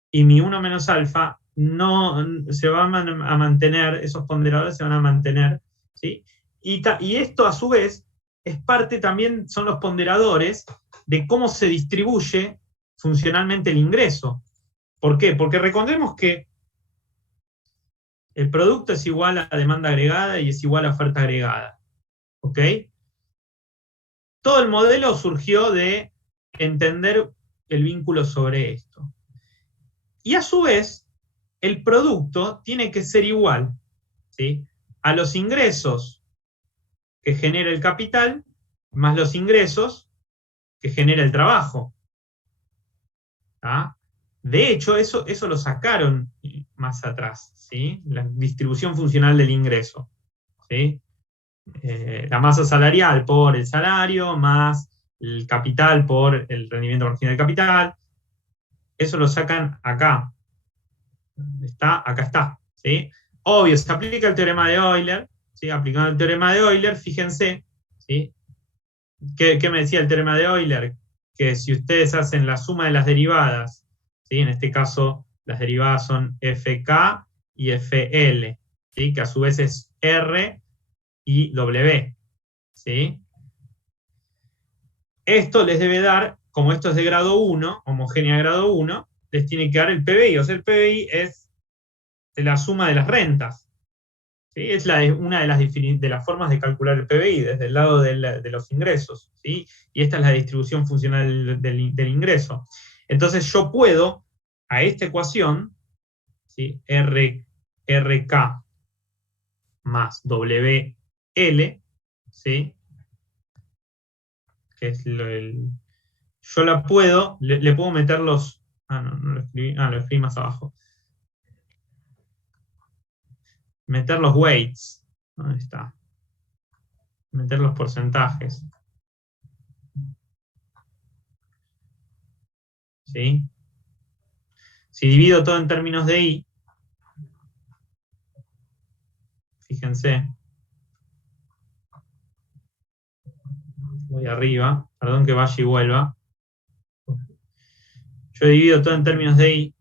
y mi 1 menos alfa, no se van a mantener, esos ponderadores se van a mantener, ¿sí? Y esto, a su vez, es parte también, son los ponderadores de cómo se distribuye funcionalmente el ingreso. ¿Por qué? Porque recordemos que el producto es igual a demanda agregada y es igual a oferta agregada. ¿Ok? Todo el modelo surgió de entender el vínculo sobre esto. Y a su vez, el producto tiene que ser igual, ¿sí? A los ingresos que genera el capital, más los ingresos que genera el trabajo. ¿Ah? De hecho, eso lo sacaron más atrás, ¿sí? La distribución funcional del ingreso, ¿sí? La masa salarial por el salario, más el capital por el rendimiento marginal del capital. Eso lo sacan acá. Acá está. ¿Sí? Obvio, se aplica el teorema de Euler. ¿Sí? Aplicando el teorema de Euler, fíjense, ¿sí? ¿Qué me decía el teorema de Euler? Que si ustedes hacen la suma de las derivadas, ¿sí? En este caso las derivadas son FK y FL, ¿sí? Que a su vez es R y W. ¿Sí? Esto les debe dar, como esto es de grado 1, homogénea de grado 1, les tiene que dar el PBI. O sea, el PBI es la suma de las rentas. ¿Sí? Es una de las formas de calcular el PBI, desde el lado de los ingresos. ¿Sí? Y esta es la distribución funcional del ingreso. Entonces yo puedo, a esta ecuación, ¿sí? RK más WL, ¿sí? Que es yo la puedo, le puedo meter los... no lo escribí, lo escribí más abajo. Meter los weights. ¿Dónde está? Meter los porcentajes. ¿Sí? Si divido todo en términos de I, fíjense, voy arriba, perdón que vaya y vuelva. Yo divido todo en términos de I,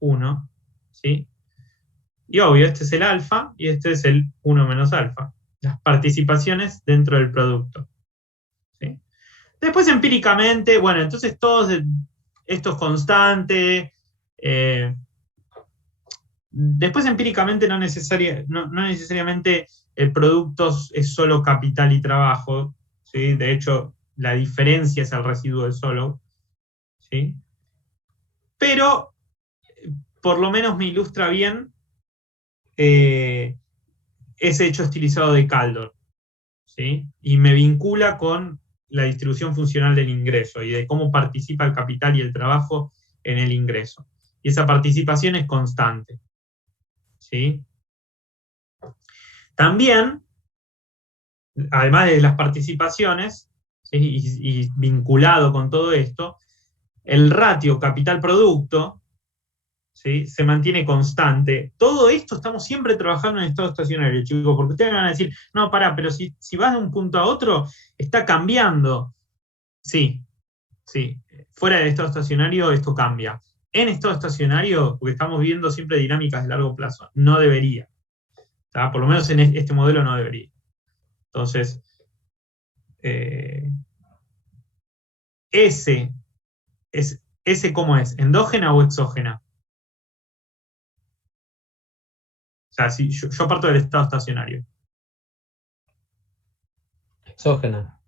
1, ¿sí? Y obvio, este es el alfa y este es el 1 menos alfa. Las participaciones dentro del producto. ¿Sí? Después empíricamente, bueno, entonces esto es constante. Después empíricamente no necesariamente el producto es solo capital y trabajo, ¿sí? De hecho, la diferencia es el residuo del solo, ¿sí? Pero por lo menos me ilustra bien ese hecho estilizado de Kaldor, ¿sí? Y me vincula con la distribución funcional del ingreso y de cómo participa el capital y el trabajo en el ingreso. Y esa participación es constante, ¿sí? También, además de las participaciones, ¿sí? y vinculado con todo esto, el ratio capital-producto, ¿sí? Se mantiene constante. Todo esto estamos siempre trabajando en estado estacionario, chicos, porque ustedes van a decir, no, pará, pero si vas de un punto a otro, está cambiando. Sí, sí. Fuera del estado estacionario esto cambia. En estado estacionario, porque estamos viendo siempre dinámicas de largo plazo, no debería. ¿Tá? Por lo menos en este modelo no debería. Entonces, ¿S cómo es? ¿Endógena o exógena? O sea, si yo parto del estado estacionario. Exógena.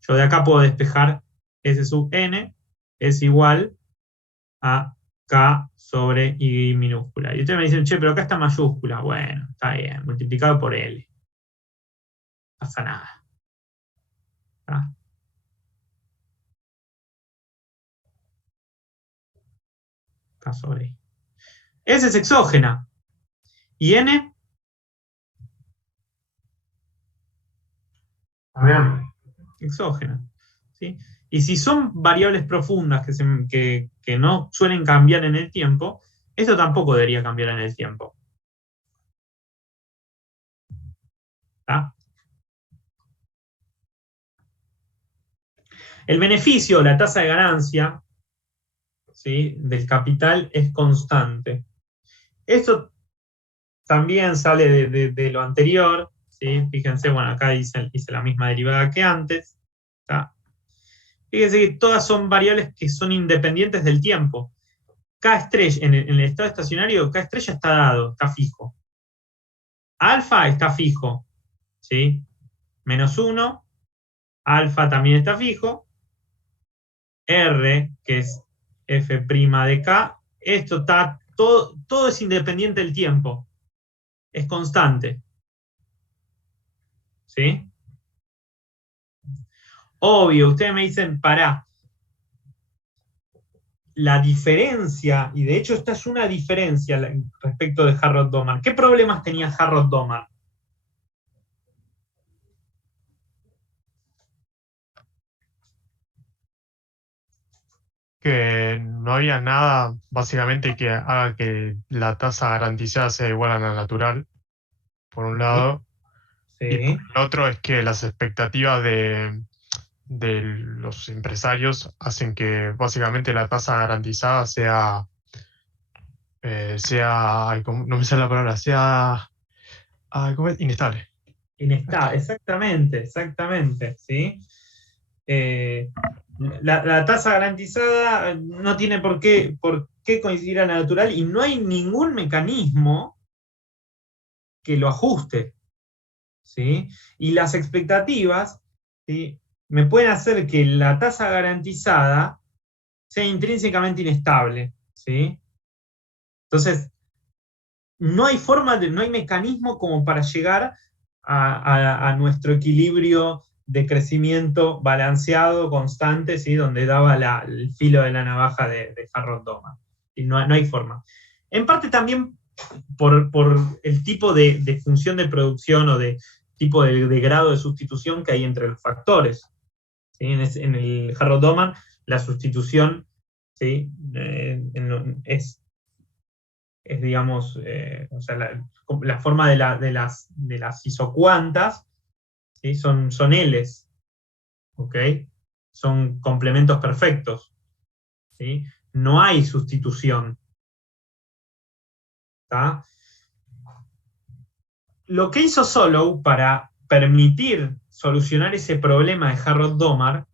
Yo de acá puedo despejar S sub n es igual a K sobre I minúscula. Y ustedes me dicen, che, pero acá está mayúscula. Bueno, está bien, multiplicado por L. No pasa nada. ¿Tá? K sobre I. S es exógena. ¿Y N? También. Exógena. ¿Sí? Y si son variables profundas que no suelen cambiar en el tiempo, esto tampoco debería cambiar en el tiempo. ¿Tá? El beneficio, la tasa de ganancia, ¿sí? Del capital es constante. Esto también sale de lo anterior, ¿sí? Fíjense, bueno, acá hice la misma derivada que antes. ¿Tá? Fíjense que todas son variables que son independientes del tiempo. K estrella, en el estado estacionario, K estrella está dado, está fijo. Alfa está fijo, ¿sí? Menos 1, alfa también está fijo. R, que es F' de K, esto está, todo es independiente del tiempo. Es constante. ¿Sí? Obvio, ustedes me dicen, pará. La diferencia, y de hecho esta es una diferencia respecto de Harrod-Domar. ¿Qué problemas tenía Harrod-Domar? Que no había nada básicamente que haga que la tasa garantizada sea igual a la natural, por un lado. Sí. Y por el otro es que las expectativas de los empresarios hacen que básicamente la tasa garantizada sea, ay, no me sale la palabra, sea ¿cómo es? Inestable. Inestable, exactamente, ¿sí? La tasa garantizada no tiene por qué coincidir a la natural y no hay ningún mecanismo que lo ajuste, ¿sí? Y las expectativas, ¿sí? Me pueden hacer que la tasa garantizada sea intrínsecamente inestable, ¿sí? Entonces, no hay no hay mecanismo como para llegar a nuestro equilibrio de crecimiento balanceado, constante, ¿sí? Donde daba el filo de la navaja de Harrod Domar. Y no hay forma. En parte también por el tipo de función de producción o de tipo de grado de sustitución que hay entre los factores. ¿Sí? En el Harrod Domar, la sustitución, ¿sí? Es digamos, o sea, la forma de las isocuantas, ¿sí? son L's, ¿ok? Son complementos perfectos, ¿sí? No hay sustitución. ¿Tá? Lo que hizo Solow para permitir solucionar ese problema de Harrod Domar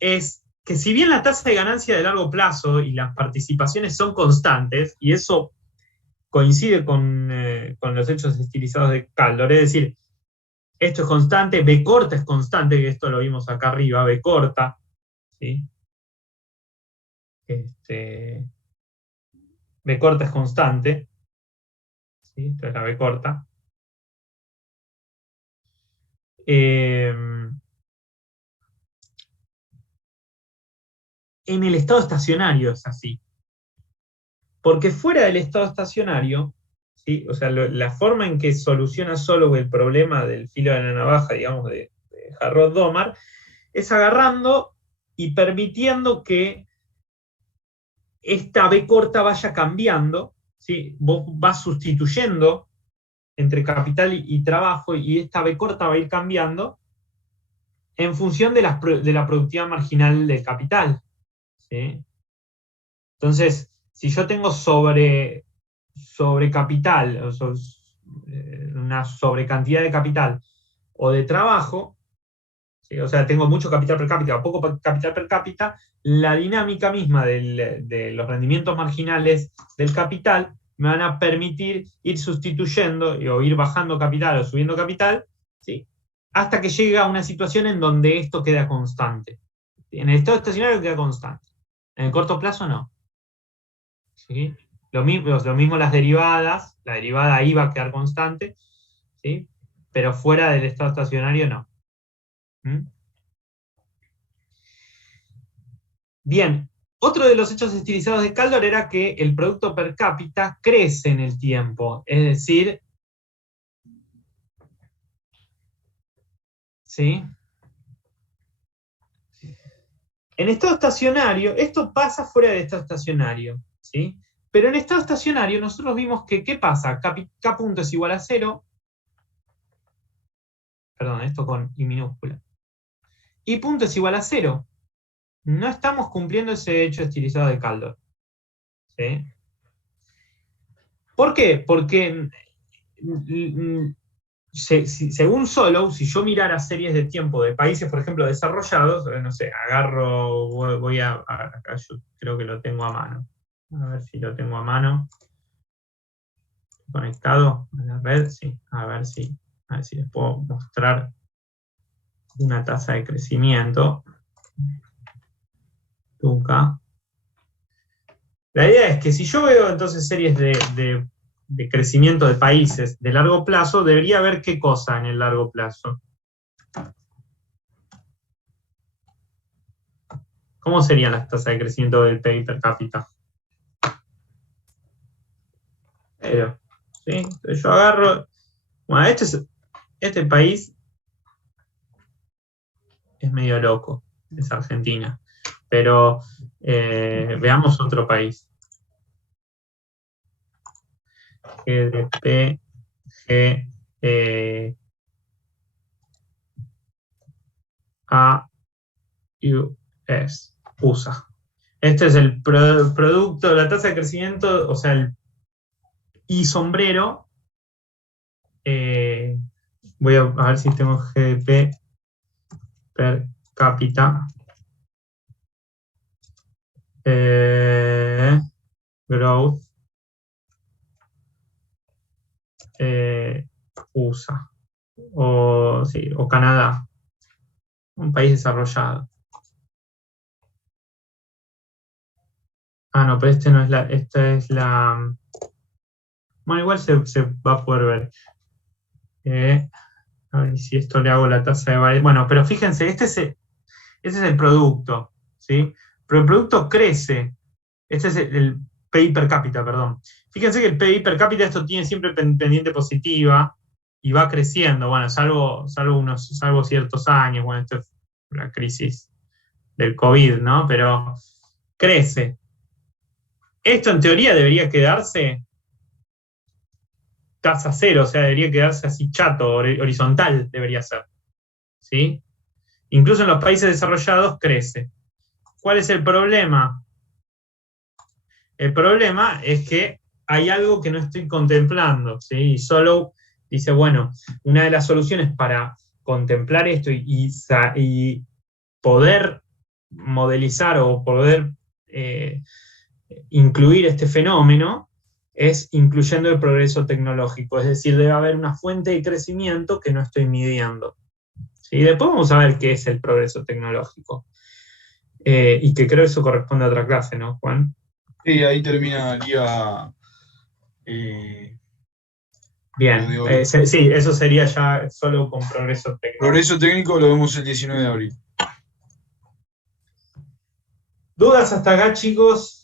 es que si bien la tasa de ganancia de largo plazo y las participaciones son constantes, y eso coincide con los hechos estilizados de Kaldor, es decir, esto es constante, B corta es constante, que esto lo vimos acá arriba, B corta, ¿sí? B corta es constante, ¿sí? Esto es la B corta. En el estado estacionario es así. Porque fuera del estado estacionario, ¿sí? O sea, la forma en que soluciona Solow el problema del filo de la navaja, digamos, de Harrod Domar, es agarrando y permitiendo que esta B corta vaya cambiando, ¿sí? Vos vas sustituyendo entre capital y trabajo, y esta B corta va a ir cambiando en función de la productividad marginal del capital, ¿sí? Entonces, si yo tengo sobre capital, o una sobrecantidad de capital o de trabajo, ¿sí? O sea, tengo mucho capital per cápita o poco capital per cápita, la dinámica misma de los rendimientos marginales del capital me van a permitir ir sustituyendo o ir bajando capital o subiendo capital, ¿sí? Hasta que llega a una situación en donde esto queda constante. En el estado estacionario queda constante. En el corto plazo no. ¿Sí? Lo mismo las derivadas, la derivada ahí va a quedar constante, ¿sí? Pero fuera del estado estacionario no. ¿Mm? Bien, otro de los hechos estilizados de Kaldor era que el producto per cápita crece en el tiempo, es decir, ¿sí? En estado estacionario, esto pasa fuera del estado estacionario, ¿sí? Pero en estado estacionario nosotros vimos que, ¿qué pasa? K punto es igual a 0, perdón, esto con I minúscula, I punto es igual a 0. No estamos cumpliendo ese hecho estilizado de Kaldor, ¿sí? ¿Por qué? Porque según Solow, si yo mirara series de tiempo de países, por ejemplo, desarrollados, no sé, voy a acá yo creo que lo tengo a mano. A ver si lo tengo a mano. ¿Conectado a la red? Sí, a ver si les puedo mostrar una tasa de crecimiento. Nunca. La idea es que si yo veo entonces series de crecimiento de países de largo plazo, debería haber qué cosa en el largo plazo. ¿Cómo serían las tasas de crecimiento del PIB per cápita? Pero, ¿sí? Entonces yo agarro. Bueno, este país es medio loco, es Argentina. Pero veamos otro país. GDP, USA. Este es el producto, la tasa de crecimiento, o sea, el I sombrero. Voy a ver si tengo GDP per cápita. Growth. USA. O Canadá. Un país desarrollado. Ah, no, pero este no es esta es la Bueno, igual se va a poder ver. A ver si esto le hago la tasa de variación. Bueno, pero fíjense, este es el producto, ¿sí? Pero el producto crece. Este es el PI per cápita, perdón. Fíjense que el PI per cápita esto tiene siempre pendiente positiva y va creciendo, bueno, salvo ciertos años, bueno, esto es la crisis del COVID, ¿no? Pero crece. Esto en teoría debería quedarse tasa cero, o sea, debería quedarse así chato, horizontal debería ser, ¿sí? Incluso en los países desarrollados crece. ¿Cuál es el problema? El problema es que hay algo que no estoy contemplando, ¿sí? Y solo dice, bueno, una de las soluciones para contemplar esto y poder modelizar o poder incluir este fenómeno es incluyendo el progreso tecnológico, es decir, debe haber una fuente de crecimiento que no estoy midiendo. ¿Sí? Después vamos a ver qué es el progreso tecnológico. Y que creo que eso corresponde a otra clase, ¿no, Juan? Sí, ahí terminaría. Bien, sí, eso sería ya solo con progreso técnico. Progreso técnico lo vemos el 19 de abril. ¿Dudas hasta acá, chicos?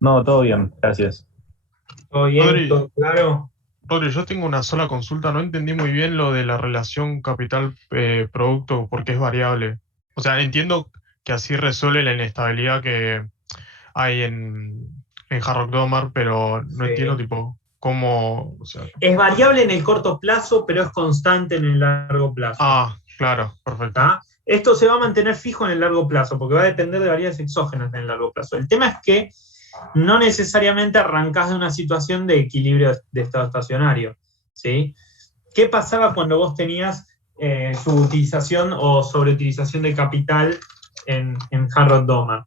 No, todo bien, gracias. ¿Todo bien? Rodri, ¿Todo claro? Rodri, yo tengo una sola consulta. No entendí muy bien lo de la relación capital-producto porque es variable. O sea, entiendo que así resuelve la inestabilidad que hay en Harrod Domar, pero no Sí. entiendo tipo cómo. O sea, Es variable en el corto plazo, pero es constante en el largo plazo. claro, perfecto. ¿Tá? Esto se va a mantener fijo en el largo plazo, porque va a depender de variables exógenas en el largo plazo. El tema es que no necesariamente arrancás de una situación de equilibrio de estado estacionario, ¿sí? ¿Qué pasaba cuando vos tenías subutilización o sobreutilización de capital en Harrod Domar?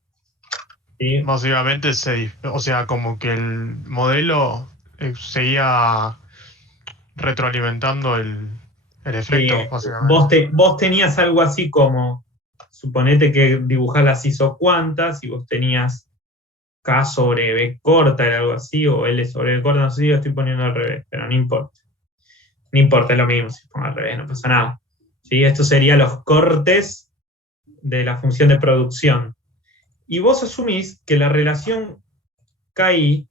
¿Sí? Básicamente, o sea, como que el modelo seguía retroalimentando el efecto, Sí, básicamente. vos tenías algo así como, suponete que dibujás las isocuantas y vos tenías K sobre B corta, era algo así, o L sobre B corta, no sé si lo estoy poniendo al revés, pero no importa. No importa, es lo mismo, si pongo al revés, no pasa nada. ¿Sí? Esto serían los cortes de la función de producción. Y vos asumís que la relación KI,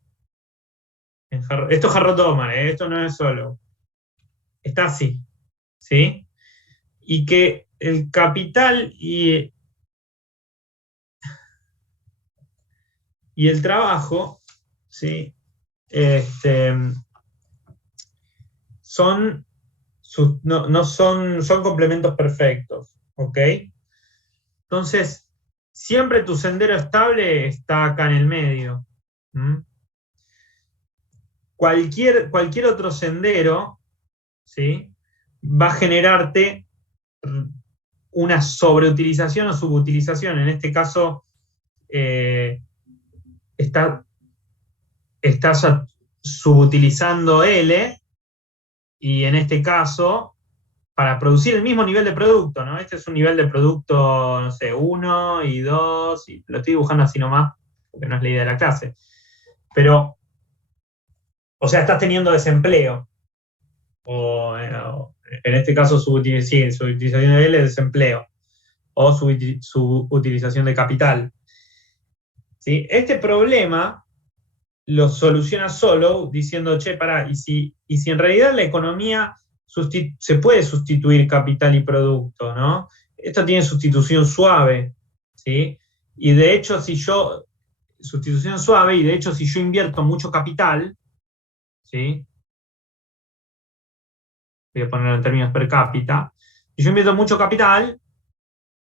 esto es Harrod Domar, esto no es solo, está así, ¿sí? Y que el capital y el trabajo, ¿sí? Son complementos perfectos, ¿ok? Entonces, siempre tu sendero estable está acá en el medio. Cualquier otro sendero, ¿sí? Va a generarte una sobreutilización o subutilización. En este caso, estás subutilizando L, y en este caso, para producir el mismo nivel de producto, ¿no? Este es un nivel de producto, no sé, 1 y 2, y lo estoy dibujando así nomás, porque no es la idea de la clase. Pero, o sea, estás teniendo desempleo. O en este caso, subutilización de L es desempleo. O subutilización de capital. ¿Sí? Este problema lo soluciona solo diciendo, che, pará, y si en realidad la economía se puede sustituir capital y producto, ¿no? Esto tiene sustitución suave, ¿sí? Y de hecho, sustitución suave, y de hecho, si yo invierto mucho capital, ¿sí? Voy a ponerlo en términos per cápita, si yo invierto mucho capital,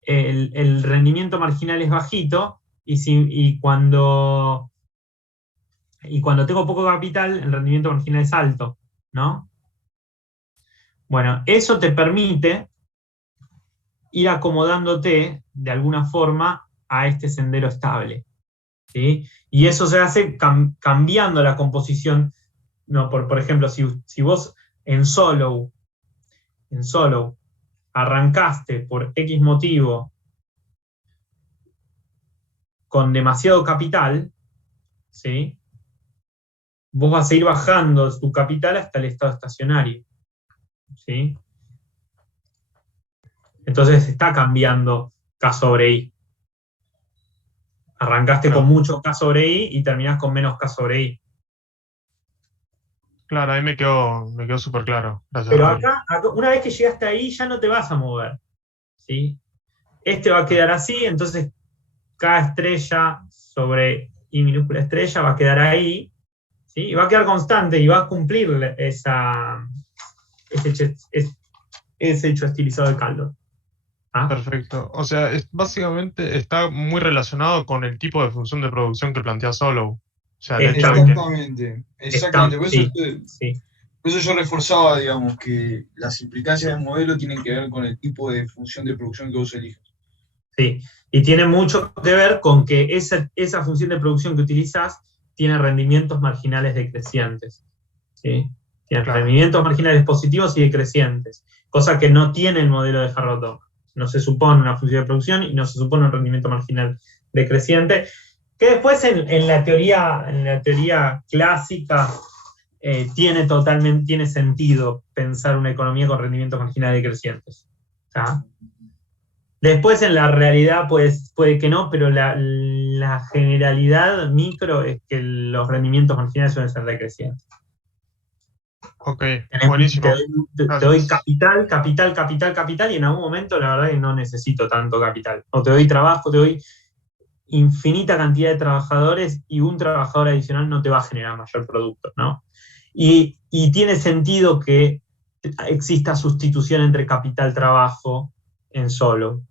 el rendimiento marginal es bajito, y cuando tengo poco capital, el rendimiento marginal es alto, ¿no? Bueno, eso te permite ir acomodándote de alguna forma a este sendero estable, ¿sí? Y eso se hace cambiando la composición. No, por ejemplo, si vos en Solow arrancaste por X motivo con demasiado capital, ¿sí? Vos vas a ir bajando tu capital hasta el estado estacionario, ¿sí? Entonces está cambiando K sobre I. Arrancaste con mucho K sobre I y terminás con menos K sobre I. Claro, ahí me quedó súper claro. Gracias, Pero Rodri. acá, una vez que llegaste ahí, ya no te vas a mover, ¿sí? Este va a quedar así, entonces K estrella sobre I minúscula estrella va a quedar ahí, ¿sí? Y va a quedar constante y va a cumplir ese hecho estilizado de Caldor. ¿Ah? Perfecto. O sea, básicamente está muy relacionado con el tipo de función de producción que plantea Solow. O sea, el hecho de que... Exactamente. Por eso, sí. Por eso yo reforzaba, digamos, que las implicancias del modelo tienen que ver con el tipo de función de producción que vos elijas. Sí, y tiene mucho que ver con que esa función de producción que utilizás tiene rendimientos marginales decrecientes. ¿Sí? Tiene rendimientos marginales positivos y decrecientes, cosa que no tiene el modelo de Harrod-Doman. No se supone una función de producción y no se supone un rendimiento marginal decreciente, que después en la teoría clásica tiene sentido pensar una economía con rendimientos marginales decrecientes. ¿Tá? Después en la realidad puede que no, pero la generalidad micro es que los rendimientos marginales suelen ser decrecientes. Ok, buenísimo. Te doy capital, y en algún momento la verdad es que no necesito tanto capital. O te doy trabajo, te doy infinita cantidad de trabajadores y un trabajador adicional no te va a generar mayor producto, ¿no? Y tiene sentido que exista sustitución entre capital-trabajo en Solow.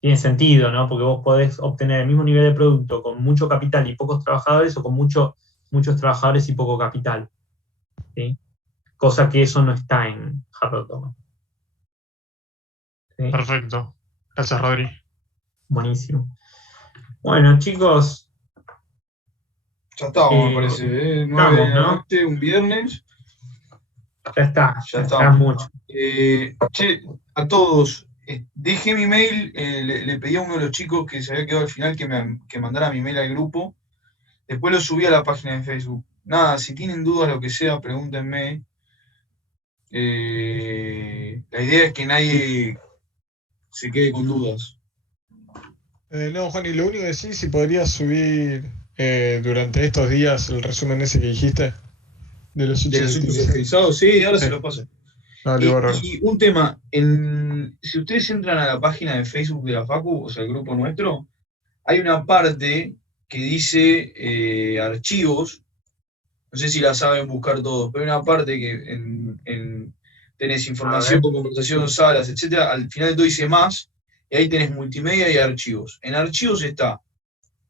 Tiene sentido, ¿no? Porque vos podés obtener el mismo nivel de producto con mucho capital y pocos trabajadores o con muchos trabajadores y poco capital, ¿sí? Cosa que eso no está en Harrod-Doman. ¿Sí? Perfecto. Gracias, Rodri. Buenísimo. Bueno, chicos. Ya estamos, me parece. 9 de la noche, un viernes. Ya está. Ya está Mucho. Che, a todos, dejé mi mail, le pedí a uno de los chicos que se había quedado al final que mandara mi mail al grupo. Después lo subí a la página de Facebook. Nada, si tienen dudas, lo que sea, pregúntenme. La idea es que nadie se quede con dudas. No, Juan, y lo único que sí, si podrías subir durante estos días el resumen ese que dijiste de los switches estilizados. Sí, ahora sí. Se los paso. Dale, y un tema, si ustedes entran a la página de Facebook de la Facu, o sea, el grupo nuestro, hay una parte que dice archivos. No sé si la saben buscar todos, pero hay una parte que tenés información, conversación, salas, etcétera. Al final de todo dice más, y ahí tenés multimedia y archivos. En archivos está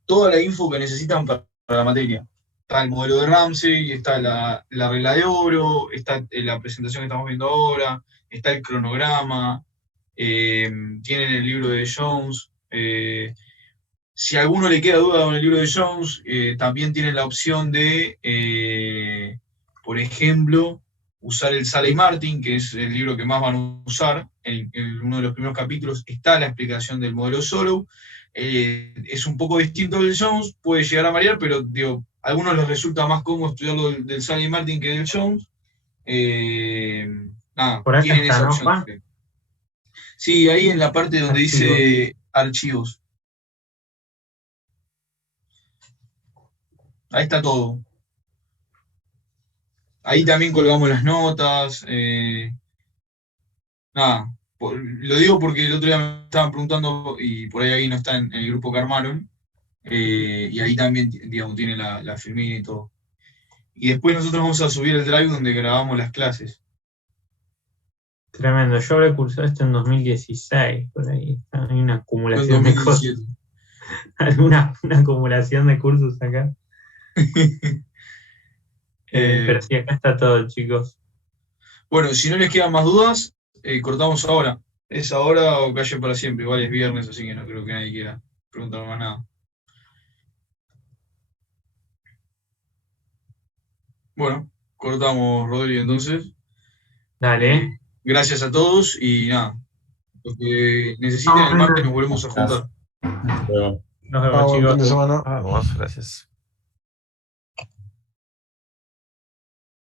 toda la info que necesitan para la materia. Está el modelo de Ramsey, está la regla de oro, está la presentación que estamos viendo ahora, está el cronograma, tienen el libro de Jones. Si a alguno le queda duda con el libro de Jones, también tienen la opción de, por ejemplo, usar el Salley Martin, que es el libro que más van a usar. En uno de los primeros capítulos está la explicación del modelo Solow. Es un poco distinto del Jones, puede llegar a variar, pero digo, a algunos les resulta más cómodo estudiarlo del Salley Martin que del Jones. Por acá tienen está, esa ¿no, opción. Juan? Sí, ahí en la parte donde dice archivos. Ahí está todo. Ahí también colgamos las notas. Lo digo porque el otro día me estaban preguntando, y por ahí no está en el grupo que armaron, y ahí también, digamos, tiene la filmina y todo. Y después nosotros vamos a subir el drive donde grabamos las clases. Tremendo. Yo habré cursado esto en 2016, por ahí. Hay una acumulación de cosas. Una acumulación de cursos acá. Pero sí, acá está todo, chicos. Bueno, si no les quedan más dudas, cortamos ahora. Es ahora o calle para siempre. Igual es viernes, así que no creo que nadie quiera preguntar más nada. Bueno, cortamos, Rodri, entonces. Dale. Gracias a todos y nada. Lo que necesiten, el martes nos volvemos a juntar. Nos vemos, Buen fin de chicos. semana. Vamos, gracias.